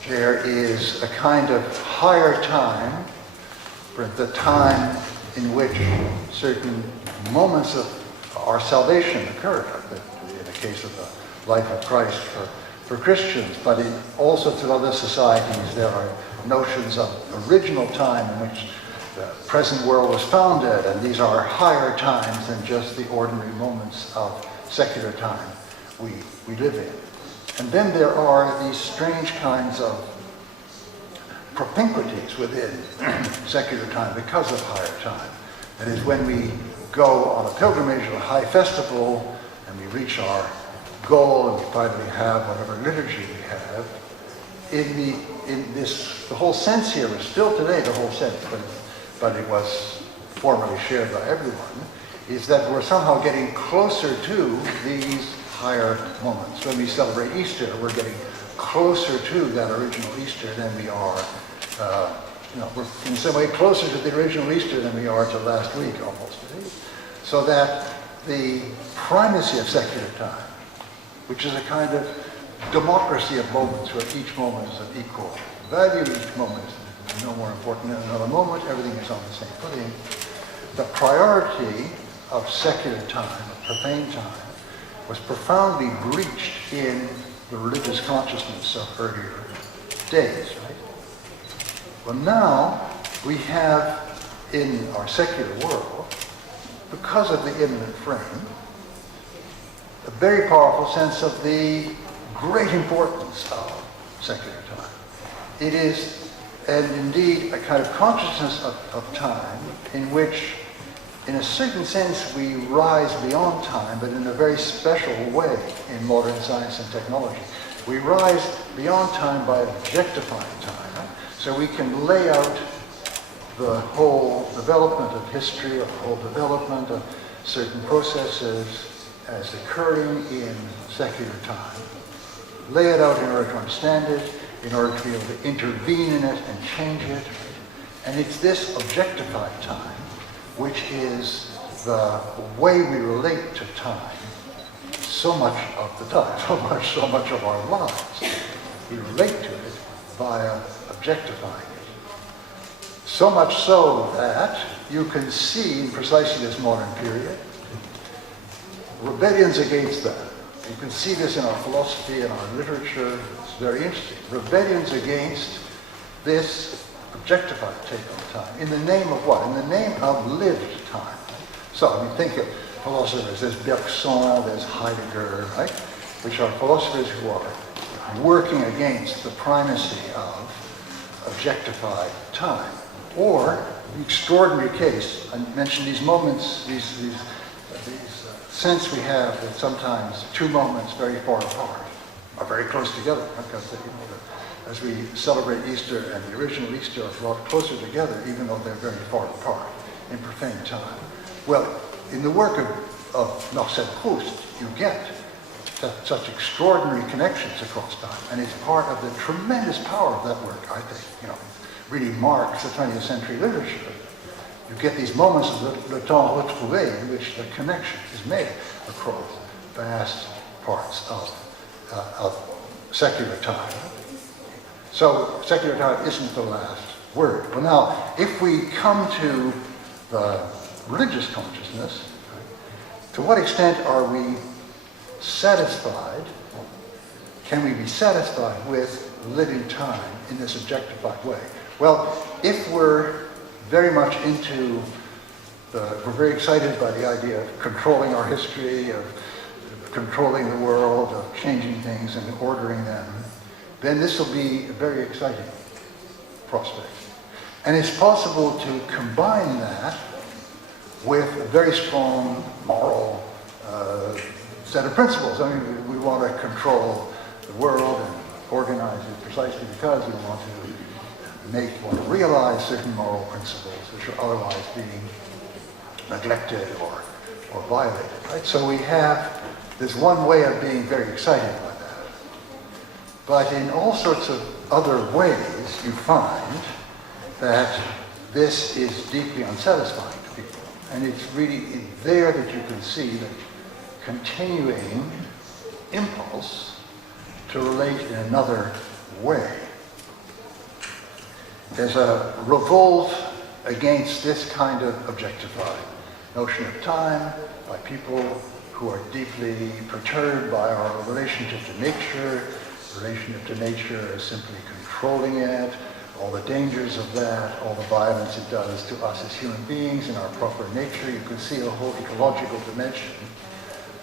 There is a kind of higher time, for the time in which certain moments of our salvation occurred, in the case of the life of Christ for Christians, but in all sorts of other societies there are notions of original time in which the present world was founded, and these are higher times than just the ordinary moments of secular time we live in. And then there are these strange kinds of propinquities within secular time because of higher time. That is, when we go on a pilgrimage or a high festival and we reach our goal and we finally have whatever liturgy we have, the whole sense here is still today the whole sense, but it was formerly shared by everyone, is that we're somehow getting closer to these higher moments. When we celebrate Easter, we're getting closer to that original Easter than we are, we're in some way closer to the original Easter than we are to last week almost. So that the primacy of secular time, which is a kind of democracy of moments where each moment is of equal value, each moment is no more important than another moment, everything is on the same footing. The priority of secular time, of profane time, was profoundly breached in the religious consciousness of earlier days, right? Well, now we have in our secular world, because of the immanent frame, a very powerful sense of the great importance of secular time. It is, and indeed, a kind of consciousness of time in which, in a certain sense, we rise beyond time, but in a very special way in modern science and technology. We rise beyond time by objectifying time, so we can lay out the whole development of history, or the whole development of certain processes as occurring in secular time. Lay it out in order to understand it, in order to be able to intervene in it and change it. And it's this objectified time which is the way we relate to time so much of the time, so much of our lives. We relate to it via objectifying it. So much so that you can see in precisely this modern period rebellions against that. You can see this in our philosophy and our literature. It's very interesting. Rebellions against this objectified take on time. In the name of what? In the name of lived time. So, I mean, think of philosophers. There's Bergson, there's Heidegger, right? Which are philosophers who are working against the primacy of objectified time. Or, the extraordinary case, I mentioned these moments, these sense we have that sometimes two moments very far apart are very close together, because as we celebrate Easter and the original Easter are brought closer together, even though they're very far apart in profane time. Well, in the work of Marcel Proust, you get such extraordinary connections across time, and it's part of the tremendous power of that work, I think. Really marks the 20th century literature. You get these moments of le temps retrouvé in which the connection is made across vast parts of secular time. So secular time isn't the last word. Well, now, if we come to the religious consciousness, to what extent are we satisfied, can we be satisfied with living time in this objectified way? Well, if we're very much into we're very excited by the idea of controlling our history, of controlling the world, of changing things and ordering them, then this will be a very exciting prospect. And it's possible to combine that with a very strong moral set of principles. I mean, we want to control the world and organize it precisely because we want to realize certain moral principles which are otherwise being neglected or violated, right? So we have this one way of being very excited by that. But in all sorts of other ways, you find that this is deeply unsatisfying to people. And it's really there that you can see the continuing impulse to relate in another way. There's a revolt against this kind of objectified notion of time by people who are deeply perturbed by our relationship to nature as simply controlling it, all the dangers of that, all the violence it does to us as human beings in our proper nature. You can see a whole ecological dimension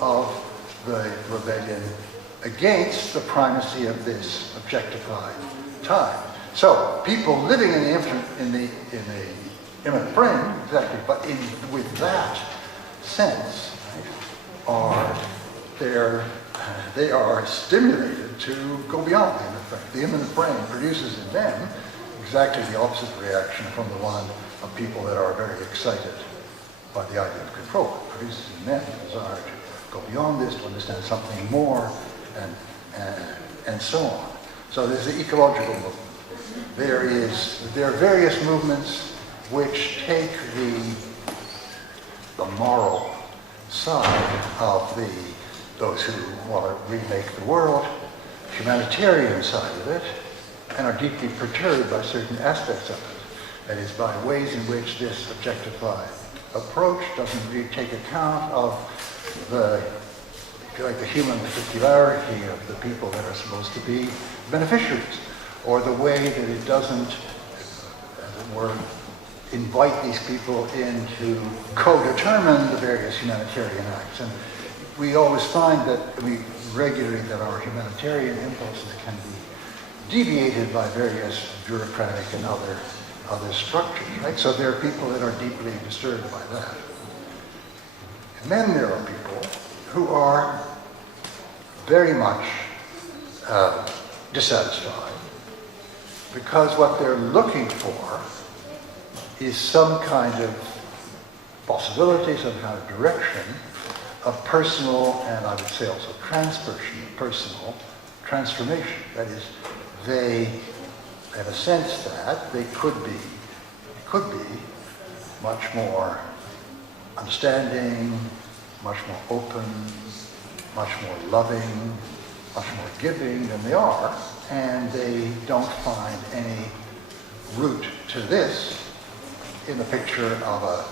of the rebellion against the primacy of this objectified time. So people living in the immanent frame, exactly, but with that sense, right, they are stimulated to go beyond the immanent frame. The immanent frame produces in them exactly the opposite reaction from the one of people that are very excited by the idea of control. It produces in them the desire to go beyond this, to understand something more, and so on. So there's the ecological movement. There are various movements which take the moral side of those who want to remake the world, humanitarian side of it, and are deeply perturbed by certain aspects of it. That is, by ways in which this objectified approach doesn't really take account of the if you like, the human particularity of the people that are supposed to be beneficiaries, or the way that it doesn't, as it were, invite these people in to co-determine the various humanitarian acts. And we always find that, regularly, that our humanitarian impulses can be deviated by various bureaucratic and other structures, right? So there are people that are deeply disturbed by that. And then there are people who are very much dissatisfied because what they're looking for is some kind of possibility, some kind of direction of personal, and I would say also transpersonal, personal transformation. That is, they have a sense that they could be much more understanding, much more open, much more loving, much more giving than they are, and they don't find any root to this in the picture of a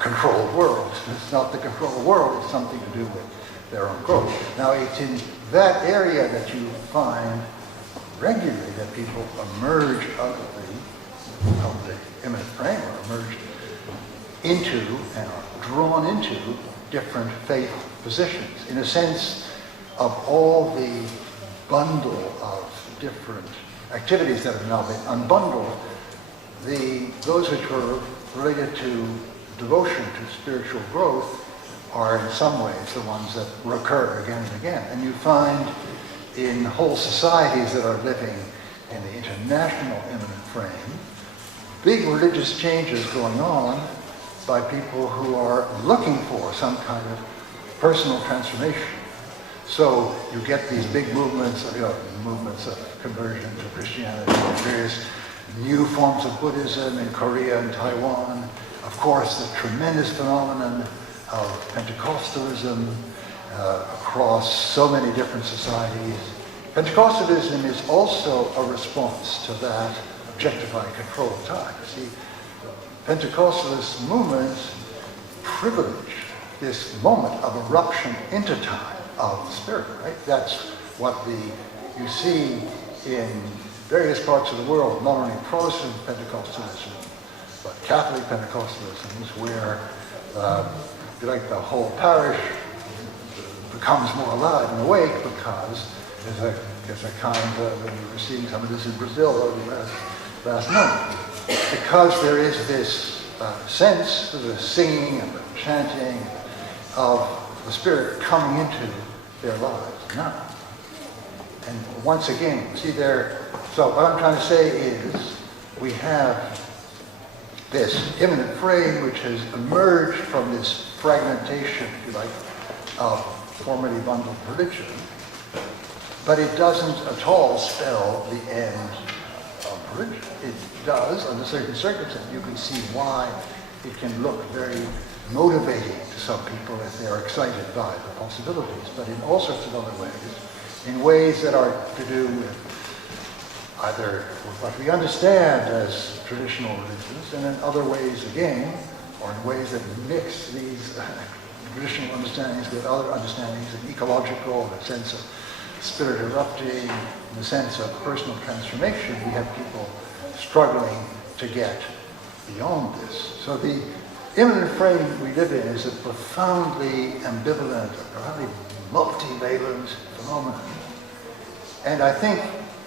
controlled world. It's not the controlled world, it's something to do with their own growth. Now, it's in that area that you find regularly that people emerge out of the immanent frame, or emerge into and are drawn into different faith positions. In a sense of all the bundle of different activities that have now been unbundled, those which were related to devotion to spiritual growth are in some ways the ones that recur again and again. And you find in whole societies that are living in the international immanent frame, big religious changes going on by people who are looking for some kind of personal transformation. So you get these big movements of conversion to Christianity, various new forms of Buddhism in Korea and Taiwan. Of course, the tremendous phenomenon of Pentecostalism across so many different societies. Pentecostalism is also a response to that objectifying control of time. See, Pentecostalist movements privilege this moment of eruption into time of the Spirit, right? That's what you see in various parts of the world, not only Protestant Pentecostalism, but Catholic Pentecostalism, where the whole parish becomes more alive and awake because there's a kind of, and we were seeing some of this in Brazil over last month, because there is this sense, the singing and the chanting of the Spirit coming into their lives now. And once again, see there, so what I'm trying to say is we have this immanent frame which has emerged from this fragmentation, if you like, of formerly bundled religion, but it doesn't at all spell the end of religion. It does, under certain circumstances. You can see why it can look very motivating to some people if they're excited by the possibilities, but in all sorts of other ways, in ways that are to do with either what we understand as traditional religions, and in other ways again, or in ways that mix these traditional understandings with other understandings of ecological, the sense of spirit erupting, in the sense of personal transformation. We have people struggling to get beyond this. So the immanent frame we live in is a profoundly ambivalent, profoundly multivalent phenomenon. And I think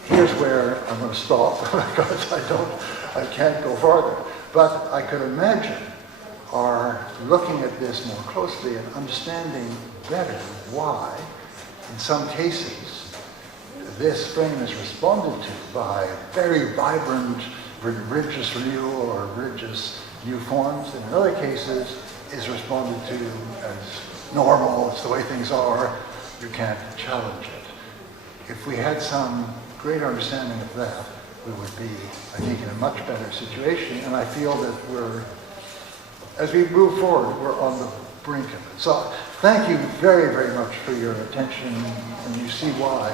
here's where I'm going to stop because I can't go farther. But I could imagine our looking at this more closely and understanding better why, in some cases, this frame is responded to by very vibrant religious renewal or religious new forms, and in other cases is responded to as normal, it's the way things are, you can't challenge it. If we had some greater understanding of that, we would be, I think, in a much better situation, and I feel that as we move forward, we're on the brink of it. So thank you very, very much for your attention, and you see why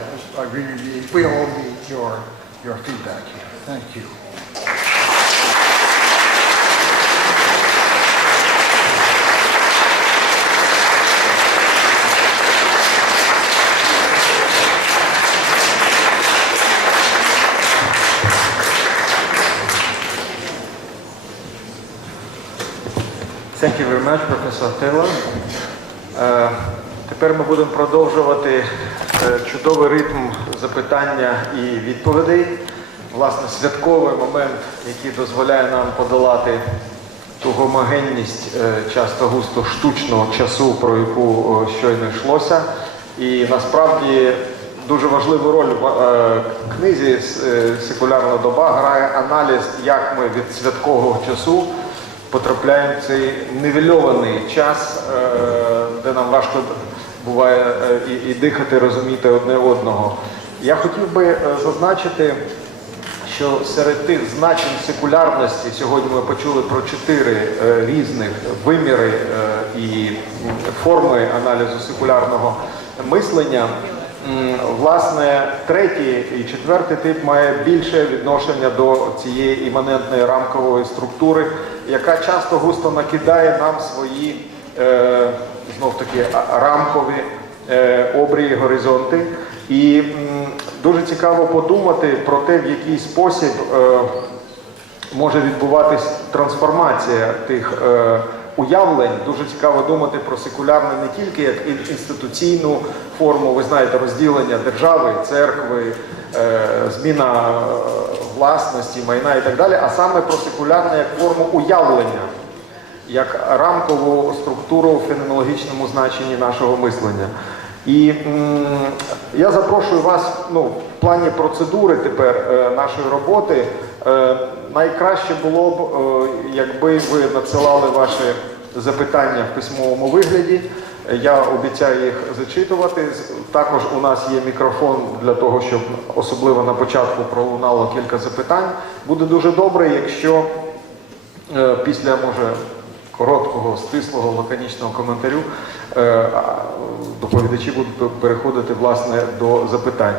we all need your feedback here. Thank you. Thank you very much, Професор Тейлор. Тепер ми будемо продовжувати чудовий ритм запитання і відповідей. Власне, святковий момент, який дозволяє нам подолати ту гомогенність, часто густо штучного часу, про яку щойно йшлося. І насправді дуже важливу роль в книзі «Секулярна доба» грає аналіз, як ми від святкового часу потрапляємо в цей нівельований час, де нам важко буває і дихати, розуміти одне одного. Я хотів би зазначити, що серед тих значень секулярності, сьогодні ми почули про 4 різних виміри і форми аналізу секулярного мислення, власне, третій і четвертий тип має більше відношення до цієї іманентної рамкової структури, яка часто густо накидає нам свої, знов-таки, рамкові обрії, горизонти. І дуже цікаво подумати про те, в який спосіб може відбуватись трансформація тих уявлень. Дуже цікаво думати про секулярне не тільки як інституційну форму, ви знаєте, розділення держави, церкви, зміна власності, майна і так далі, а саме про секулярне як форму уявлення, як рамкову структуру в феноменологічному значенні нашого мислення. І я запрошую вас, в плані процедури тепер нашої роботи, найкраще було б, якби ви надсилали ваші запитання в письмовому вигляді. Я обіцяю їх зачитувати. Також у нас є мікрофон для того, щоб особливо на початку пролунало кілька запитань. Буде дуже добре, якщо після, може, короткого, стислого, лаконічного коментарю доповідачі будуть переходити, власне, до запитань.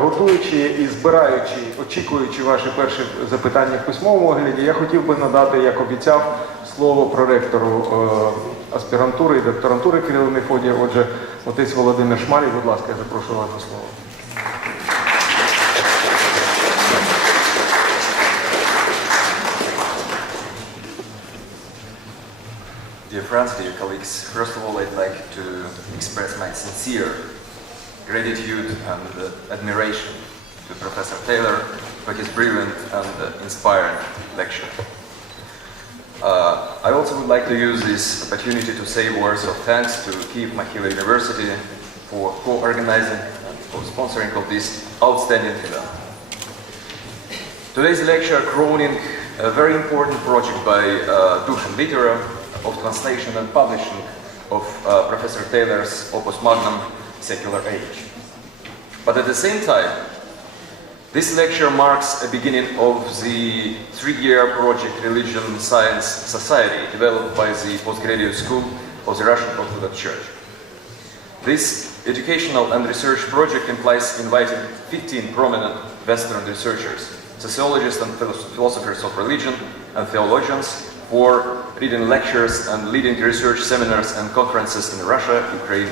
Готуючи і збираючи, очікуючи ваші перші запитання в письмовому вигляді, я хотів би надати, як обіцяв, слово проректору аспірантури і докторантури Києво-Мефодія. Отже, отець Володимир Шмарій, будь ласка, я запрошую вас до слова. Dear friends, dear colleagues, first of all I'd like to express my sincere gratitude and admiration to Professor Taylor for his brilliant and inspiring lecture. I also would like to use this opportunity to say words of thanks to Kyiv-Mogilянська University for co-organizing and co-sponsoring of this outstanding event. Today's lecture crowning a very important project by Lítera of translation and publishing of Professor Taylor's opus magnum, Secular Age. But at the same time, this lecture marks a beginning of the 3-year project Religion Science Society developed by the Postgraduate School of the Russian Orthodox Church. This educational and research project implies inviting 15 prominent Western researchers, sociologists and philosophers of religion and theologians for reading lectures and leading research seminars and conferences in Russia, Ukraine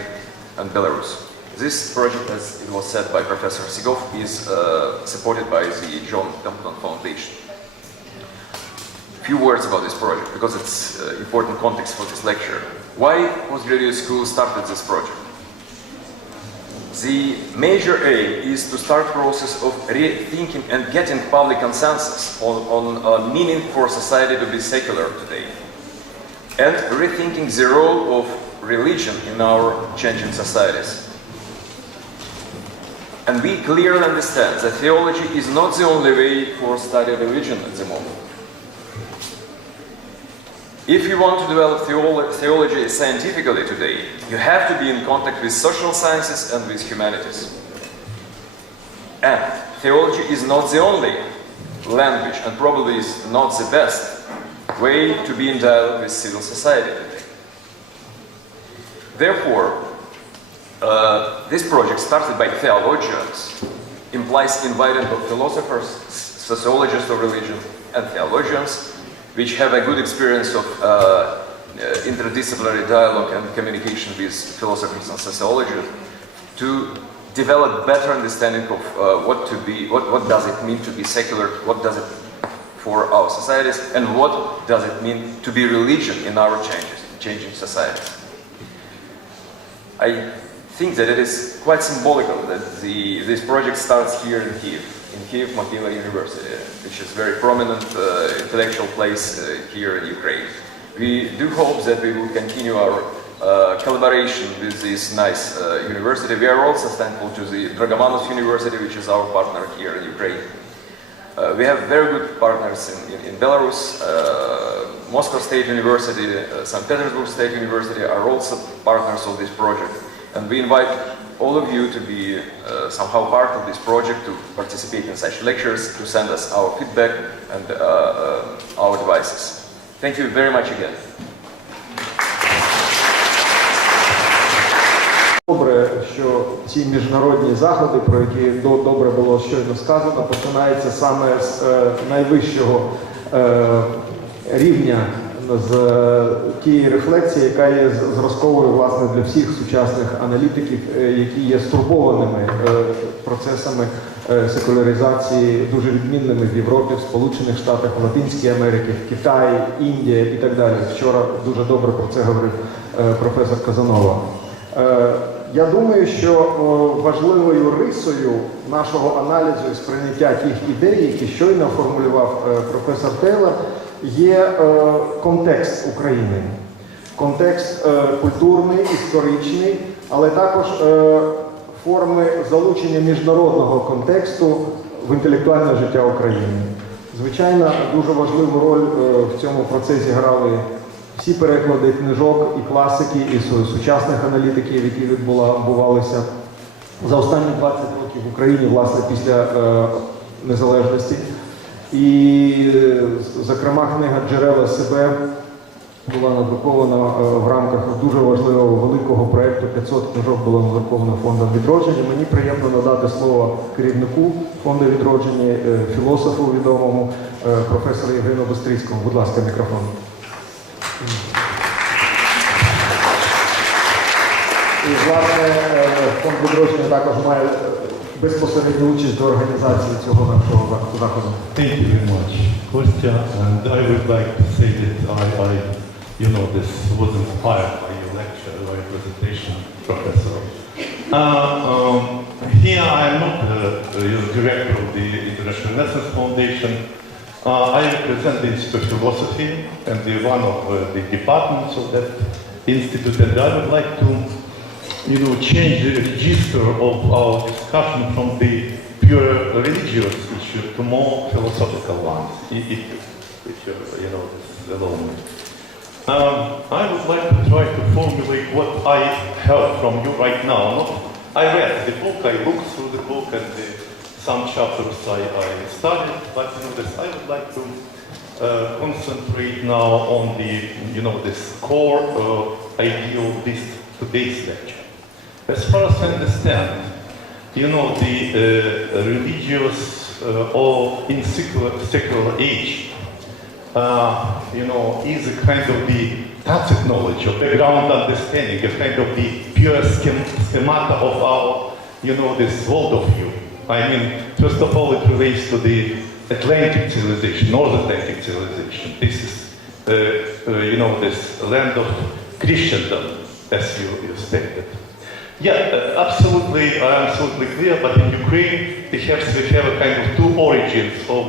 and Belarus. This project, as it was said by Professor Sigov, is supported by the John Templeton Foundation. A few words about this project, because it's important context for this lecture. Why Postgraduate School started this project? The major aim is to start process of rethinking and getting public consensus on meaning for society to be secular today, and rethinking the role of religion in our changing societies. And we clearly understand that theology is not the only way for study of religion at the moment. If you want to develop theology scientifically today, you have to be in contact with social sciences and with humanities. And theology is not the only language, and probably is not the best way to be in dialogue with civil society today. Therefore, this project, started by theologians, implies inviting of philosophers, sociologists of religion, and theologians, which have a good experience of interdisciplinary dialogue and communication with philosophers and sociologists, to develop better understanding of what does it mean to be secular, what does it for our societies, and what does it mean to be religion in our changing societies. I think that it is quite symbolical that this project starts here in Kyiv, Макгілла University, which is a very prominent intellectual place here in Ukraine. We do hope that we will continue our collaboration with this nice university. We are also thankful to the Dragomanos University, which is our partner here in Ukraine. We have very good partners in Belarus. Moscow State University, St. Petersburg State University are also partners of this project. And we invite all of you to be somehow part of this project, to participate in such lectures, to send us our feedback and our advices. Thank you very much again. Добре, що ці міжнародні заходи, про які добре було щойно сказано, починаються саме з найвищого рівня, з тієї рефлексії, яка є зразковою, власне, для всіх сучасних аналітиків, які є стурбованими процесами секуляризації, дуже відмінними в Європі, в Сполучених Штатах, в Латинській Америці, в Китаї, Індії і так далі. Вчора дуже добре про це говорив професор Казанова. Я думаю, що важливою рисою нашого аналізу і сприйняття тих ідей, які щойно формулював професор Тейлор, є контекст України. Контекст культурний, історичний, але також форми залучення міжнародного контексту в інтелектуальне життя України. Звичайно, дуже важливу роль в цьому процесі грали всі переклади книжок і класики, і сучасних аналітиків, які відбувалися за останні 20 років в Україні, власне, після незалежності. І, зокрема, книга «Джерела себе» була надрукована в рамках дуже важливого великого проєкту. 500 книжок було надруковано фондом відродження. Мені приємно надати слово керівнику фонду відродження, філософу відомому, професору Євгену Бистрицькому. Будь ласка, мікрофон. І, власне, фонд відродження також має безпосередню участь до організації цього нашого заходу. Thank you very much, Kostya, and I would like to say that this was inspired by your lecture, by your presentation, Professor. Here I am not the director of the International Renaissance Foundation. I represent the Institute of Philosophy and one of the departments of that institute, and I would like to change the register of our discussion from the pure religious issue to more philosophical ones, which is alone. I would like to try to formulate what I heard from you right now. I read the book, I looked through the book, and some chapters I studied, but I would like to concentrate now on this core idea of today's lecture. As far as I understand, the religious or in secular age, is a kind of the tacit knowledge or background understanding, a kind of the pure schemata of our, this world of view. I mean, first of all, it relates to the Atlantic civilization, North Atlantic civilization. This is, this land of Christendom, as you stated. Yeah, absolutely clear, but in Ukraine, we have a kind of two origins of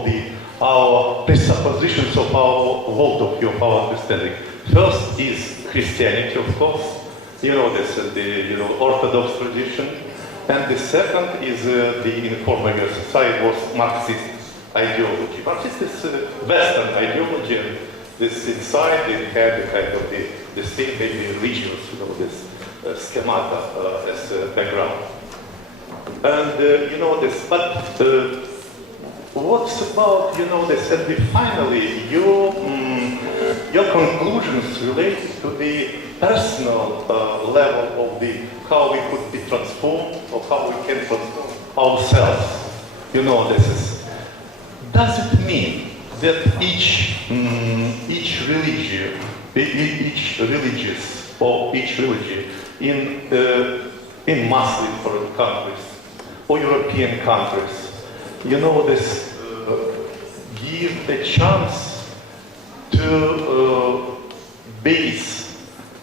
our presuppositions of our world of view, of our understanding. First is Christianity, of course, this the Orthodox tradition, and the second is the informal society was Marxist ideology. Marxist is Western ideology, and this inside it had a kind of the same maybe religious, this schemata as background. And this, but what's about this? And finally, your conclusions related to the personal level of how we could be transformed or how we can transform ourselves. This is. Does it mean that each religion in Muslim foreign countries or European countries, give a chance to base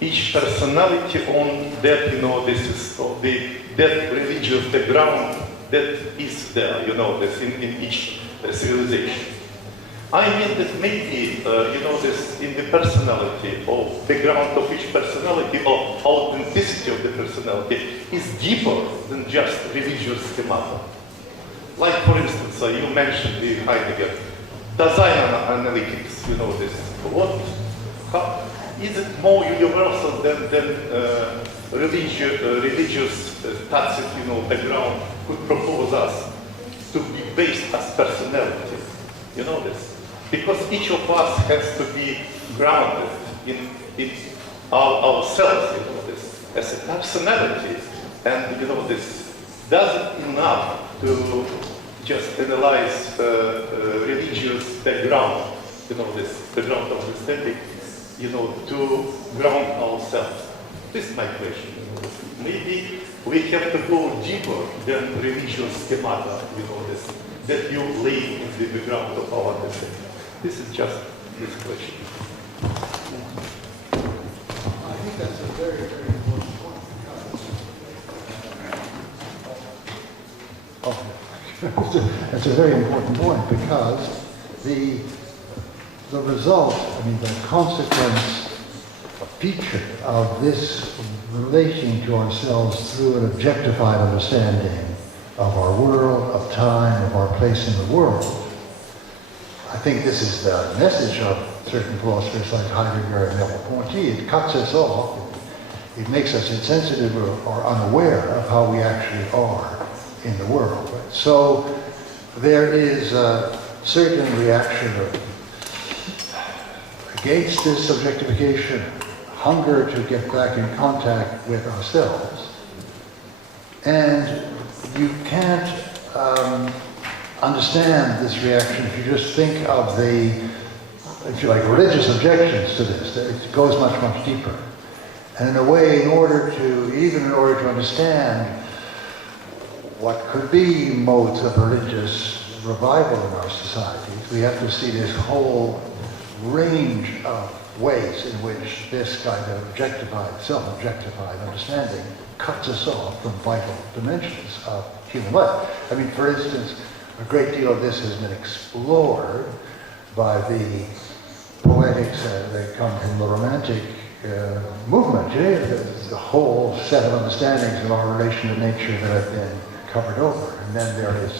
each personality on that, this is that religious background that is there, this in each civilization. I mean that maybe, this in the personality or background of each personality or authenticity of the personality is deeper than just religious schemata. Like, for instance, you mentioned the Heidegger design analytics, this. How is it more universal than religious tacit, background could propose us to be based as personality, this? Because each of us has to be grounded in ourselves, this, as a personality, and this doesn't enough to just analyze religious background, this background of understanding, to ground ourselves. This is my question. Maybe we have to go deeper than religious schemata, this, that you lay in the background of our understanding. This is just this question. I think that's a very, very important point. That's a very important point because the result, the consequence, a feature of this relating to ourselves through an objectified understanding of our world, of time, of our place in the world. I think this is the message of certain philosophers like Heidegger and Merleau-Ponty. It cuts us off. It makes us insensitive or unaware of how we actually are in the world. So there is a certain reaction against this objectification, hunger to get back in contact with ourselves. And you can't understand this reaction if you just think of the, if you like, religious objections to this. It goes much, much deeper. And in a way, in order to understand what could be modes of religious revival in our societies, we have to see this whole range of ways in which this kind of objectified, self-objectified understanding cuts us off from vital dimensions of human life. For instance, a great deal of this has been explored by the poetics that come from the Romantic movement. The whole set of understandings of our relation to nature that have been covered over. And then there is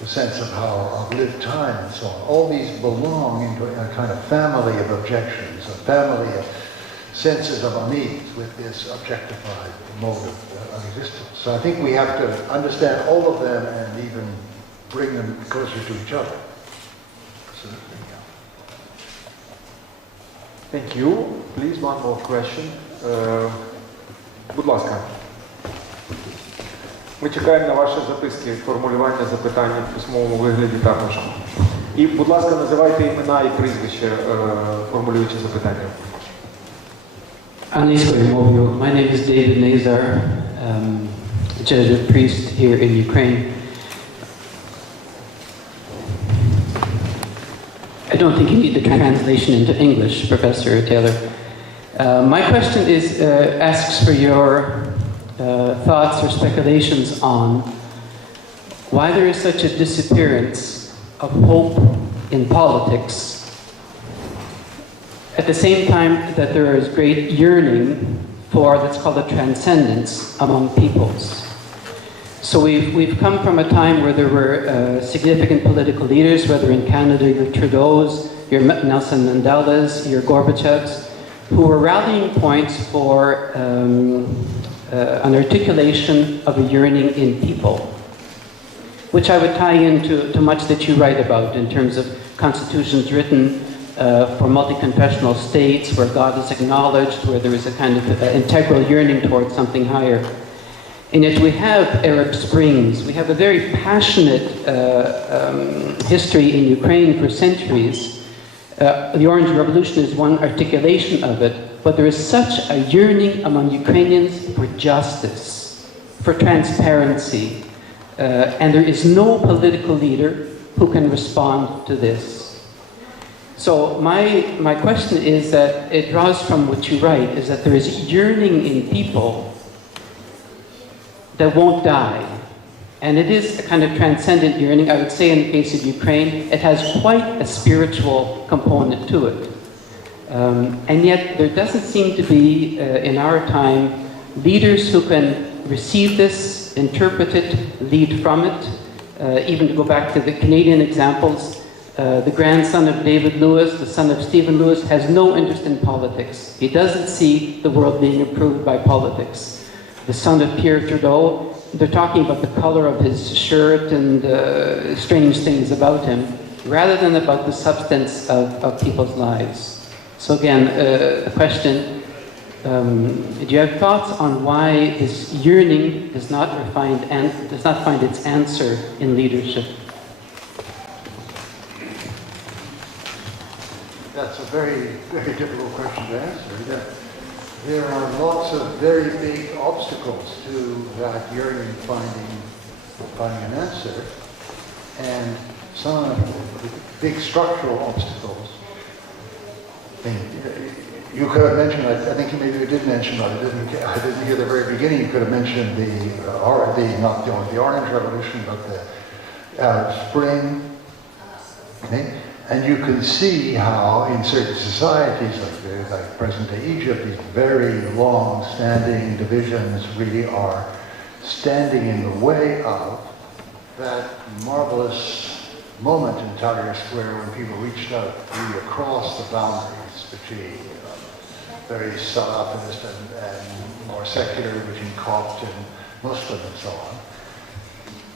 the sense of lived time and so on. All these belong into a kind of family of objections, a family of senses of unease with this objectified mode of existence. So I think we have to understand all of them and even bring them closer to each other. Thank you. Please, one more question. Будь ласка. Ми чекаємо на ваші записки, формулювання запитань в письмовому вигляді також. І, будь ласка, називайте імена і прізвища, формулюючи запитання. Англійською мовою. My name is David Nazar, a Jesuit priest here in Ukraine. I don't think you need the translation into English, Professor Taylor. My question asks for your thoughts or speculations on why there is such a disappearance of hope in politics at the same time that there is great yearning for, let's call it, transcendence among peoples. So we've come from a time where there were significant political leaders, whether in Canada, your Trudeau's, your Nelson Mandela's, your Gorbachev's, who were rallying points for an articulation of a yearning in people, which I would tie into much that you write about in terms of constitutions written for multi-confessional states, where God is acknowledged, where there is a kind of integral yearning towards something higher. And yet we have Arab Springs, we have a very passionate history in Ukraine for centuries. The Orange Revolution is one articulation of it, but there is such a yearning among Ukrainians for justice, for transparency, and there is no political leader who can respond to this. So my question is that it draws from what you write, is that there is yearning in people that won't die. And it is a kind of transcendent yearning. I would say in the case of Ukraine, it has quite a spiritual component to it. And yet there doesn't seem to be, in our time, leaders who can receive this, interpret it, lead from it. Even to go back to the Canadian examples, the grandson of David Lewis, the son of Stephen Lewis, has no interest in politics. He doesn't see the world being improved by politics. The son of Pierre Trudeau, they're talking about the color of his shirt and strange things about him, rather than about the substance of people's lives. So again, a question, do you have thoughts on why this yearning does not find its answer in leadership? That's a very, very difficult question to answer. There are lots of very big obstacles to that yearning finding an answer, and some of the big structural obstacles. You could have mentioned, I think maybe you did mention, but I didn't hear the very beginning. You could have mentioned not the Orange Revolution, but the Arab Spring. Okay? And you can see how in certain societies, like present-day Egypt, these very long-standing divisions really are standing in the way of that marvelous moment in Tahrir Square when people reached out really across the boundaries between very Salafist and more secular, between Copt and Muslim and so on.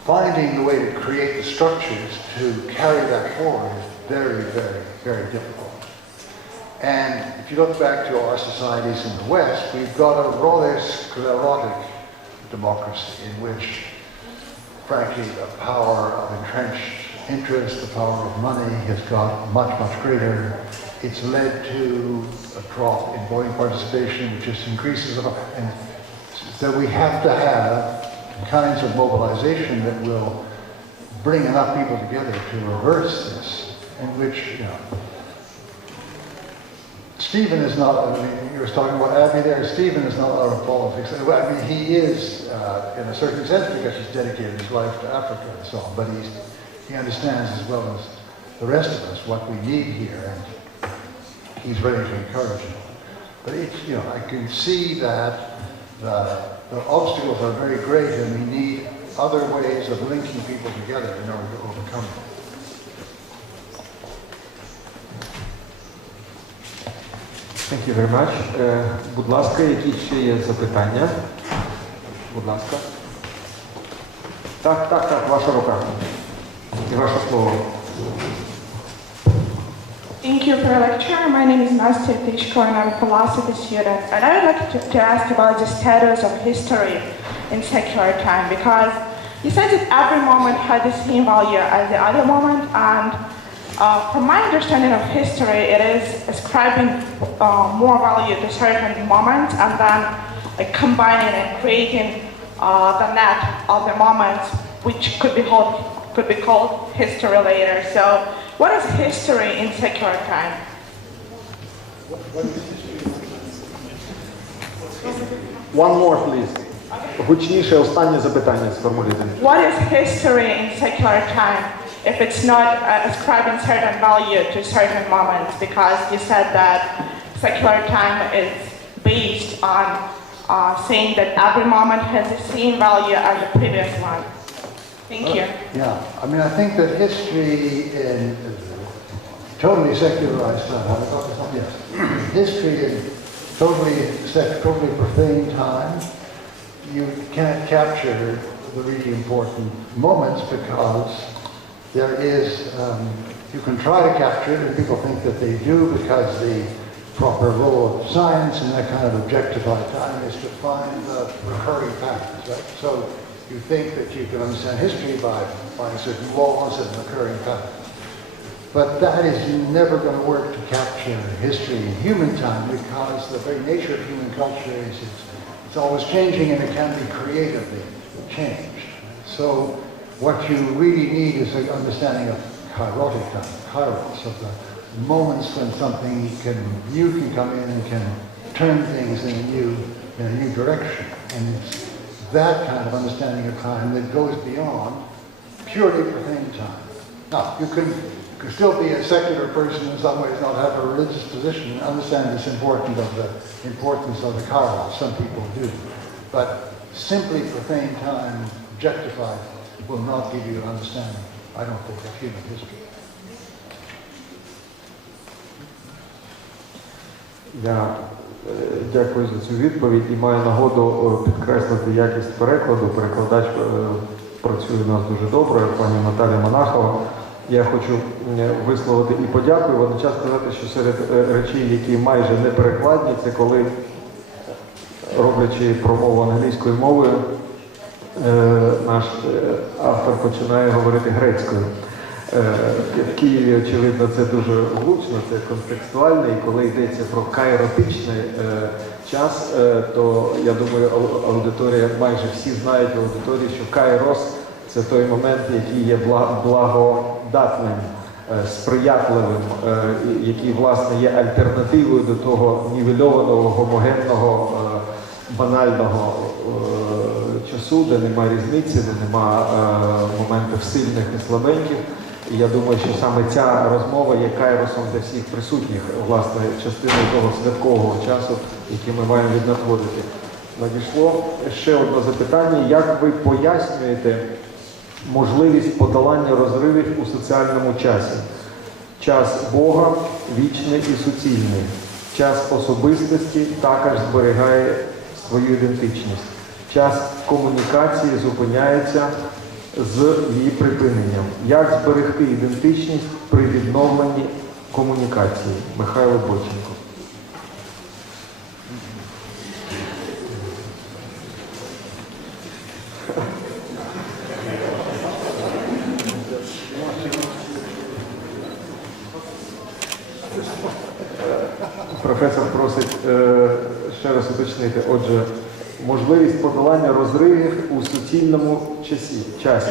Finding the way to create the structures to carry that forward is very, very, very difficult. And if you look back to our societies in the West, we've got a rather sclerotic democracy in which, frankly, the power of entrenched interest, the power of money has got much, much greater. It's led to a drop in voting participation, which just increases. And so we have to have kinds of mobilization that will bring enough people together to reverse this. In which, Stephen is not, you were talking about Abby there, Stephen is not out of politics. I mean, he is, in a certain sense, because he's dedicated his life to Africa and so on, but he understands as well as the rest of us what we need here, and he's ready to encourage it. But it's, I can see that the obstacles are very great, and we need other ways of linking people together in order to overcome them. Thank you very much. Будь ласка, які ще є запитання? Будь ласка. Так, ваша рука. І ваше слово. Thank you for your lecture. My name is Nastya Tichko and I'm a philosophy student. And I would like to ask about the status of history in secular time, because you said that every moment had the same value as the other moment, and from my understanding of history, it is ascribing more value to certain moments and then combining and creating the net of the moments, which could be called history later. So, what is history in secular time? One more, please. Гучніше останнє запитання сформулюйте. What is history in secular time if it's not ascribing certain value to certain moments? Because you said that secular time is based on saying that every moment has the same value as the previous one. Thank you. Yeah, I mean, I think that history in totally secularized time, yes, history in totally profane time, you can't capture the really important moments because there is, you can try to capture it, and people think that they do because the proper role of science and that kind of objectified time is to find the recurring patterns, right? So you think that you can understand history by finding certain laws and recurring patterns. But that is never going to work to capture history in human time, because the very nature of human culture is it's always changing, and it can be creatively changed. So What you really need is an understanding of kairotic time, kairos, of the moments when something new can come in and can turn things in a new direction. And it's that kind of understanding of time that goes beyond purely profane time. Now, you can still be a secular person in some ways, not have a religious position, and understand this importance of the kairos. Some people do. But simply profane time, objectified, will not give you an understanding, I don't think, of human history. Я дякую за цю відповідь і маю нагоду підкреслити якість перекладу. Перекладач працює у нас дуже добре, пані Наталія Монахова. Я хочу висловити і подяку, і водночас сказати, що серед речей, які майже не перекладні, це коли, роблячи промову англійською мовою, наш автор починає говорити грецькою. В Києві, очевидно, це дуже влучно, це контекстуально, і коли йдеться про кайротичний час, то, я думаю, аудиторія, майже всі знають в аудиторії, що кайрос – це той момент, який є благодатним, сприятливим, який, власне, є альтернативою до того нівельованого, гомогенного, банального часу, де нема різниці, де нема моментів сильних і слабеньких. І я думаю, що саме ця розмова є кайросом для всіх присутніх, власне, частиною того святкового часу, який ми маємо віднатворити. Надійшло ще одне запитання. Як ви пояснюєте можливість подолання розривів у соціальному часі? Час Бога вічний і суцільний. Час особистості також зберігає свою ідентичність. Час комунікації зупиняється з її припиненням. Як зберегти ідентичність при відновленні комунікації? Михайло Бойченко. Професор просить ще раз уточнити. Отже, можливість подолання розривів у суцільному часі. Час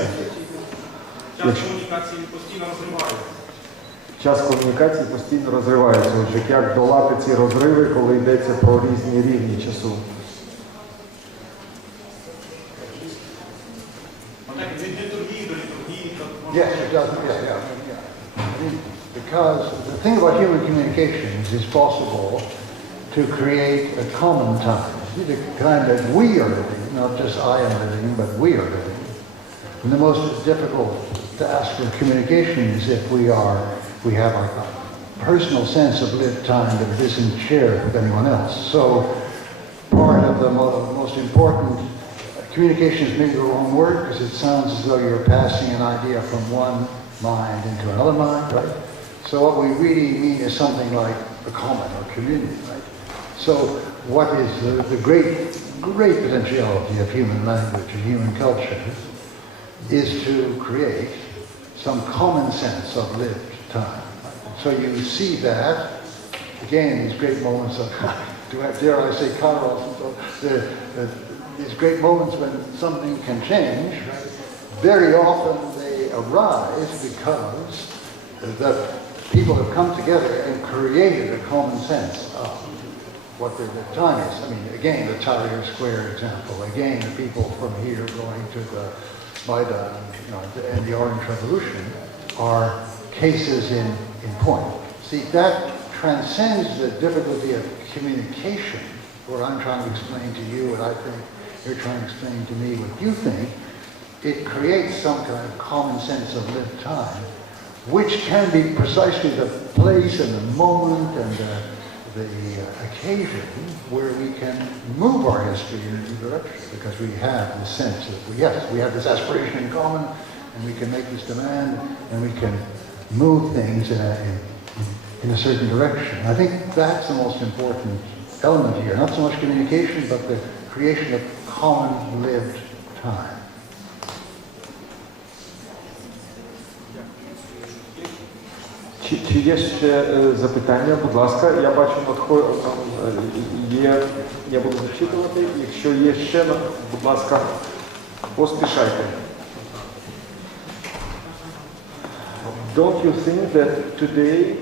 комунікації постійно розривається. Час комунікації постійно розривається. Отже, як долати ці розриви, коли йдеться про різні рівні часу? Yes, it does. Yeah. I mean, because the thing about human communications is possible to create a common time. The kind that we are living, not just I am living, but we are living. And the most difficult task of communication is if we have a personal sense of lived time that isn't shared with anyone else. So part of the most important communication is maybe the wrong word because it sounds as though you're passing an idea from one mind into another mind, right? So what we really mean is something like a common or community, right? So what is the great potentiality of human language and human culture is to create some common sense of lived time. So you see that, again, these great moments of, dare I say, kairos, these great moments when something can change, right? Very often they arise because the people have come together and created a common sense of what their time is. I mean, again, the Tahrir Square example. Again, the people from here going to the Maidan, and the Orange Revolution are cases in point. See, that transcends the difficulty of communication, what I'm trying to explain to you, and I think you're trying to explain to me what you think. It creates some kind of common sense of lived time, which can be precisely the place and the moment and the occasion where we can move our history in a new direction, because we have the sense that, yes, we have this aspiration in common, and we can make this demand, and we can move things in a certain direction. I think that's the most important element here, not so much communication, but the creation of common lived time. Чи є ще запитання? Будь ласка, я бачу, я буду зачитувати. Якщо є ще, будь ласка, поспішайте. don't you think that today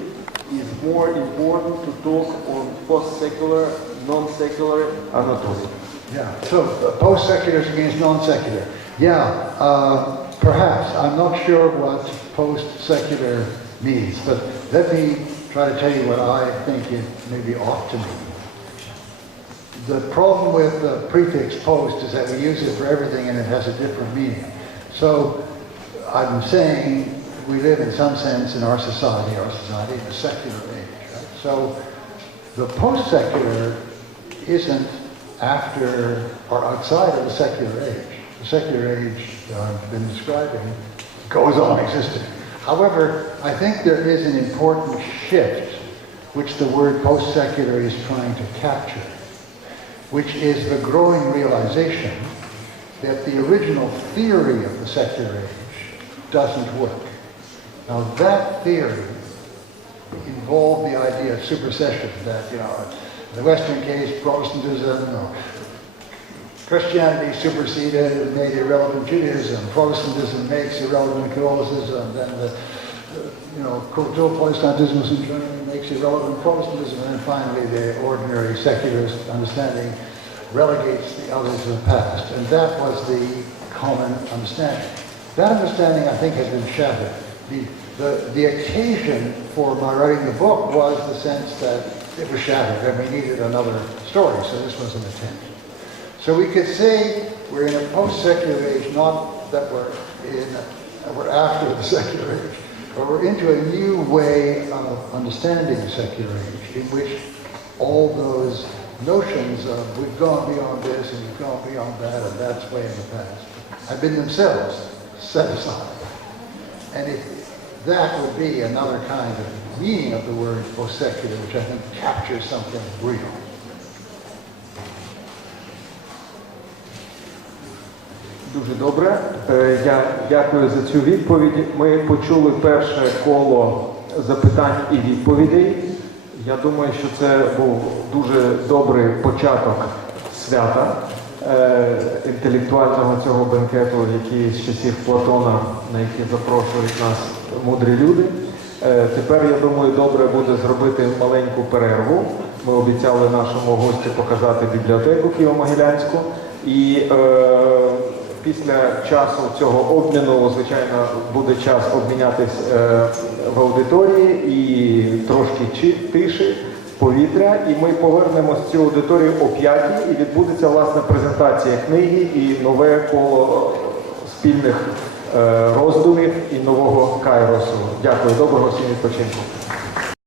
is more important to talk on post-secular, non-secular anatomy? Yeah, so post-seculars against non-secular. Yeah, perhaps. I'm not sure what post-secular means, but let me try to tell you what I think it maybe ought to mean. The problem with the prefix post is that we use it for everything and it has a different meaning. So I'm saying we live in some sense in our society in a secular age. Right? So the post-secular isn't after or outside of the secular age. The secular age that I've been describing goes on existing. However, I think there is an important shift which the word post-secular is trying to capture, which is the growing realization that the original theory of the secular age doesn't work. Now that theory involved the idea of supersession, that, you know, in the Western case, Protestantism, or Christianity superseded and made irrelevant Judaism. Protestantism makes irrelevant Catholicism. Then cultural Protestantism in Germany makes irrelevant Protestantism. And then finally, the ordinary secularist understanding relegates the others to the past. And that was the common understanding. That understanding, I think, has been shattered. The occasion for my writing the book was the sense that it was shattered and we needed another story, so this was an attempt. So we could say we're in a post-secular age, not that we're after the secular age, but we're into a new way of understanding the secular age, in which all those notions of we've gone beyond this and we've gone beyond that and that's way in the past have been themselves set aside. And that would be another kind of meaning of the word post-secular, which I think captures something real. Дуже добре. Я дякую за цю відповідь. Ми почули перше коло запитань і відповідей. Я думаю, що це був дуже добрий початок свята, інтелектуального цього бенкету, який з часів Платона, на який запрошують нас мудрі люди. Тепер, я думаю, добре буде зробити маленьку перерву. Ми обіцяли нашому гостю показати бібліотеку Києво-Могилянську. І після часу цього обміну, звичайно, буде час обмінятись в аудиторії і трошки тиші, повітря. І ми повернемось в цю аудиторію о 5-й, і відбудеться, власне, презентація книги і нове коло спільних роздумів і нового кайросу. Дякую, доброго всім відпочинку.